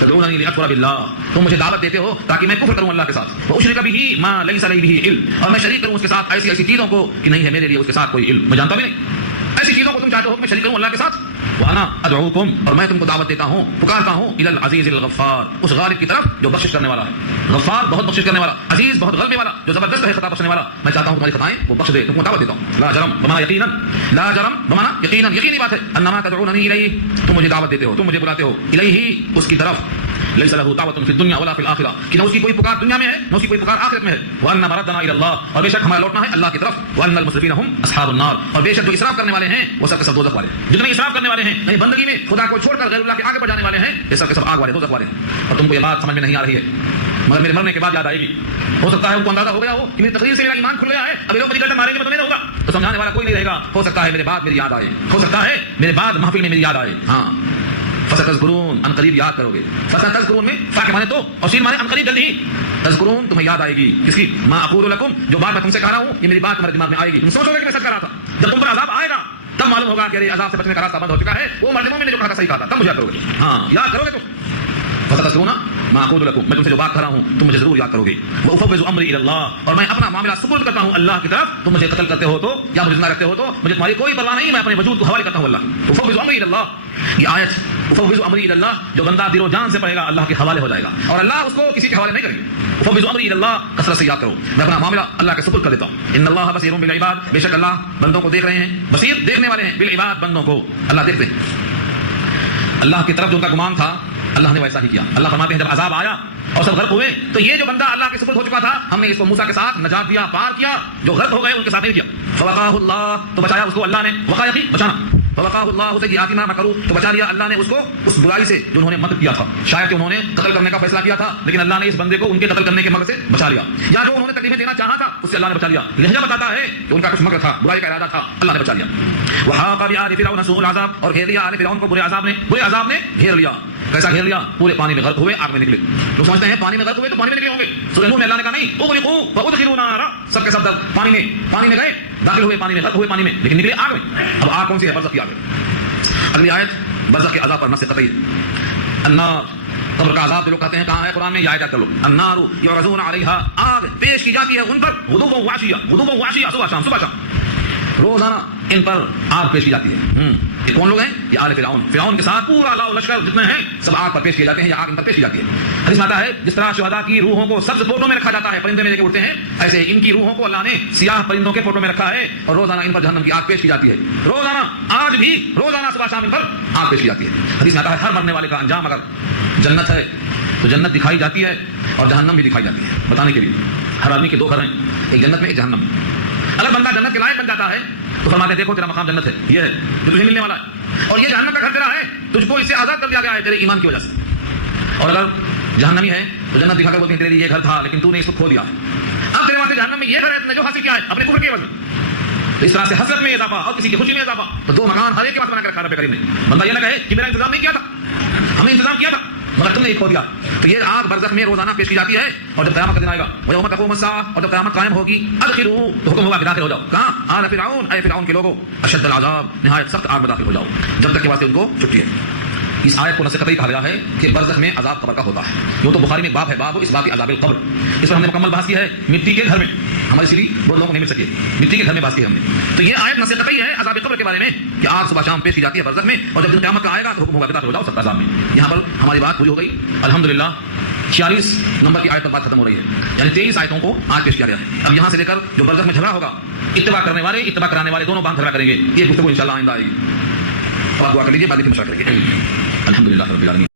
تدعوننی لاکفر باللہ، تم مجھے دعوت دیتے ہو تاکہ میں کفر کروں اللہ کے ساتھ. واشرک بہ ما لیس لی بہ علم، اور میں شریک کروں اس کے ساتھ ایسی ایسی چیزوں کو کہ نہیں ہے میرے لیے اس کے ساتھ کوئی علم، میں جانتا بھی نہیں. ایسی چیزوں کو تم چاہتے ہو کہ میں شریک کروں اللہ کے ساتھ. وانا ادعوکم، اور میں تم کو دعوت دیتا ہوں، پکارتا ہوں، الی العزیز الغفار، اس غالب کی طرف جو بخشش کرنے والا ہے. غفار بہت بخشش کرنے والا، عزیز بہت غلبے والا، جو زبردست ہے خطا بخشنے والا. میں چاہتا ہوں تمہاری خطائیں وہ بخش دے، تم کو دعوت دیتا ہوں. لا جرم بمانا یقینا، لا جرم بمانا یقینا، یقینی بات ہے، انما تدعوننی الیہ، تم مجھے دعوت دیتے ہو، تم مجھے بلاتے ہو، الیہ، اس کی طرف. لیس له دعوت فی الدنیا ولا فی الاخرہ، کہ نہ اس کی کوئی پکار دنیا میں ہے نہ اس کی کوئی پکار آخرت میں ہے. وان مردنا الی اللہ، اور بے شک ہمارا لوٹنا ہے اللہ کی طرف. وان المسرفین هم اصحاب النار، اور بے شک جو اسراف کرنے والے ہیں وہ سب کے سب دوزخ والے. جتنے اسراف کرنے والے ہیں نہیں بندگی میں خدا کو چھوڑ کر غیر اللہ کے آگے بڑھ جانے والے ہیں، یہ سب کے سب آگ والے، دوزخ والے. اور تم کو یہ بات سمجھ میں نہیں آ رہی ہے مگر میرے مرنے کے بعد یاد آئے گی. ہو سکتا ہے ان کو اندازہ ہو گیا ہو کہ میری تقریر سے میرا ایمان کھل گیا ہے، اب یہ لوگ مجھے ماریں گے میں تمہیں ہوگا تو سمجھانے والا کوئی نہیں رہے گا. ہو سکتا ہے میرے بعد میری یاد آئے، ہو سکتا ہے میرے بعد محفل میں میری یاد آئے. ہاں فستذکرون ان قریب یاد کرو گے. فستذکرون میں فا کے معنی تو اور سین معنی ان قریب جلدی ہی. تذکرون تمہیں یاد آئے گی کس کی؟ ما اقول لکم جو بات میں تم سے کہہ رہا ہوں یہ میری بات تمہارے دماغ میں آئے گی. تم سوچو گے کہ میں سچ کہہ رہا تھا. جب تم پر عذاب آئے گا تب معلوم ہوگا کہ ارے عذاب سے بچنے کا راستہ بند ہو چکا ہے. وہ مرد مومن نے جو کہا تھا صحیح کہا تھا. تب مجھے یاد کرو گے. ہاں یاد کرو گے تم. فتذکرون ما اقول لکم میں تم سے جو بات کر رہا ہوں تم مجھے ضرور یاد کرو گے. وافوض امری الی اللہ اور میں اپنا معاملہ سپرد کرتا ہوں اللہ کی طرف. تم مجھے قتل کرتے ہو تو یا مجھے زندہ رکھتے ہو تو مجھے تمہاری کوئی پرواہ نہیں. میں اپنے وجود کو حوالے کرتا ہوں اللہ. وافوض امری الی اللہ یہ آیت وافوض امری الی اللہ جو بندہ دل و جان سے پڑھے گا اللہ کے حوالے ہو جائے گا اور اللہ اس کو کسی کے حوالے نہیں کرے گا. وافوض امری الی اللہ کثرت سے یاد کرو. میں اپنا معاملہ اللہ کے سپرد کر دیتا ہوں. ان اللہ بصیر بالعباد بے شک اللہ بندوں کو دیکھ رہے ہیں. بصیر دیکھنے والے ہیں. بالعباد بندوں کو اللہ دیکھتے ہیں. اللہ کی طرف جو ان کا گمان تھا اللہ نے ویسا ہی کیا. اللہ فرماتے ہیں جب عذاب آیا اور سب غرق ہوئے تو یہ جو بندہ اللہ کے سپرد ہو چکا تھا ہم نے اس کو موسیٰ کے ساتھ نجات دیا پار کیا. جو غرق ہو گئے ان کے ساتھ نہیں کیا. فوقاہ اللہ تو بچایا اس کو اللہ نے. وقایہ بچانا. فوقاہ اللہ سیئات ما مکروا تو بچا لیا اللہ نے اس کو اس برائی سے جو انہوں نے مکر کیا تھا. شاید کہ انہوں نے قتل کرنے کا فیصلہ کیا تھا لیکن اللہ نے اس بندے کو ان کے قتل کرنے کے مکر سے بچا لیا. یا جو انہوں نے تکلیفیں دینا چاہا تھا اس سے اللہ نے بچا لیا. لہجہ بتاتا ہے کہ ان کا کچھ مکر تھا برائی کا ارادہ تھا اللہ نے بچا لیا. وحاق بآل فرعون سوء العذاب اور گھیر لیا آل فرعون کو برے عذاب نے گھیر لیا. کیسا گھیر لیا؟ پورے پانی میں غرق ہوئے آگ میں نکلے. لوگ سمجھتے ہیں پانی میں غرق ہوئے تو پانی میں نکلے ہوں گے. سورہ نور میں اللہ نے کہا نہیں اغرقوا وادخلوا نارا سب کے سب پانی میں گئے داخل ہوئے پانی میں غرق ہوئے پانی میں لیکن نکلے آگ میں. اب آگ کون سی ہے؟ برزخ کی آگ ہے. اگلی آیت برزخ کے عذاب پر نص قطعی. النار قبر کا عذاب لوگ کہتے ہیں کہاں ہے قرآن میں؟ یہ آیت کر لو. النار یعرضون علیہا آگ پیش کی جاتی ہے ان پر غدوا وعشیا صبح شام روزانہ ان پر آگ پیش کی جاتی ہے. یہ کون لوگ ہیں؟ یہ آل فرعون کے ساتھ پورا لاؤ لشکر جتنے ہیں سب آگ پر پیش کیے جاتے ہیں یا آگ ان پر پیش کی جاتی ہے. حدیث میں آتا ہے جس طرح شہداء کی روحوں کو سبز پوٹوں میں رکھا جاتا ہے پرندے میں لے کے اڑتے ہیں ایسے ان کی روحوں کو اللہ نے سیاہ پرندوں کے پوٹوں میں رکھا ہے اور روزانہ ان پر جہنم کی آگ پیش کی جاتی ہے. روزانہ آج بھی روزانہ صبح شام ان پر آگ پیش کی جاتی ہے. حدیث میں آتا ہے ہر مرنے والے کا انجام اگر جنت ہے تو جنت دکھائی جاتی ہے اور جہنم بھی دکھائی جاتی ہے بتانے کے لیے. ہر آدمی کے دو گھر ہیں ایک جنت میں ایک جہنم میں. اگر بندہ جنت کے لائق بن جاتا ہے تو فرماتے ہیں دیکھو تیرا مقام جنت ہے یہ ہے جو تجھے ملنے والا ہے اور یہ جہنم کا گھر تیرا ہے تجھ کو اس سے آزاد کر دیا گیا ہے تیرے ایمان کی وجہ سے. اور اگر جہنمی ہے تو جنت دکھا کر بولتے ہیں تیرے لیے یہ گھر تھا لیکن تو نے اس کو کھو دیا ہے. اب تیرے وہاں جہنم میں یہ گھر ہے تم نے جو حاصل کیا ہے اپنے کفر کے وجہ تو اس طرح سے حسرت میں اضافہ اور کسی کی خوشی میں اضافہ. تو دو مکان ہر ایک کے پاس بنا کر رکھا رب کریم نے. بندہ یہ نہ کہے کہ میرا انتظام نہیں کیا تھا ہم نے انتظام کیا تھا مگر تم نے یہ کھو دیا. تو یہ آگ برزخ میں روزانہ پیش کی جاتی ہے اور جب قیامت کا دن آئے گا ویوم تقوم الساعہ اور جب قیامت قائم ہوگی ادخلوا تو حکم ہوگا کہ داخل ہو جاؤ. کہاں؟ آل فرعون اے فرعون کے لوگوں اشد العذاب نہایت سخت آگ میں داخل ہو جاؤ جب تک کہ واسطے ان کو چھٹی ہے. اس آیت کو نص قطعی کہا گیا ہے کہ برزخ میں عذاب قبر کا ہوتا ہے. یوں تو بخاری میں باب ہے باب اس باب عذاب القبر. اس پر ہم نے مکمل بحث کی ہے مٹی کے گھر میں ہماری سری بہت لوگوں کو نہیں مل سکے مٹی کے گھر میں بحث کی ہم نے. تو یہ آیت نص قطعی ہے عذاب قبر کے بارے میں کہ آگ صبح شام پیش کی جاتی ہے برزخ میں اور جب دن قیامت کا آئے گا تو حکم ہوگا کہ داخل ہو جاؤ سب عذاب میں. یہاں پر ہماری بات پوری ہو گئی الحمدللہ. 46 نمبر کی آیت پر بات ختم ہو رہی ہے یعنی 23 آیتوں کو آج پیش کیا گیا ہے. اب یہاں سے لے کر جو برزخ میں جھگڑا ہوگا اتباع کرنے والے اتباع کرانے والے دونوں باندھ جھگڑا کریں گے. یہ گفتگو انشاءاللہ آئندہ آئے گی. اور دعا کر لیجیے بعد میں مشورہ کریں گے. الحمدللہ رب العالمین.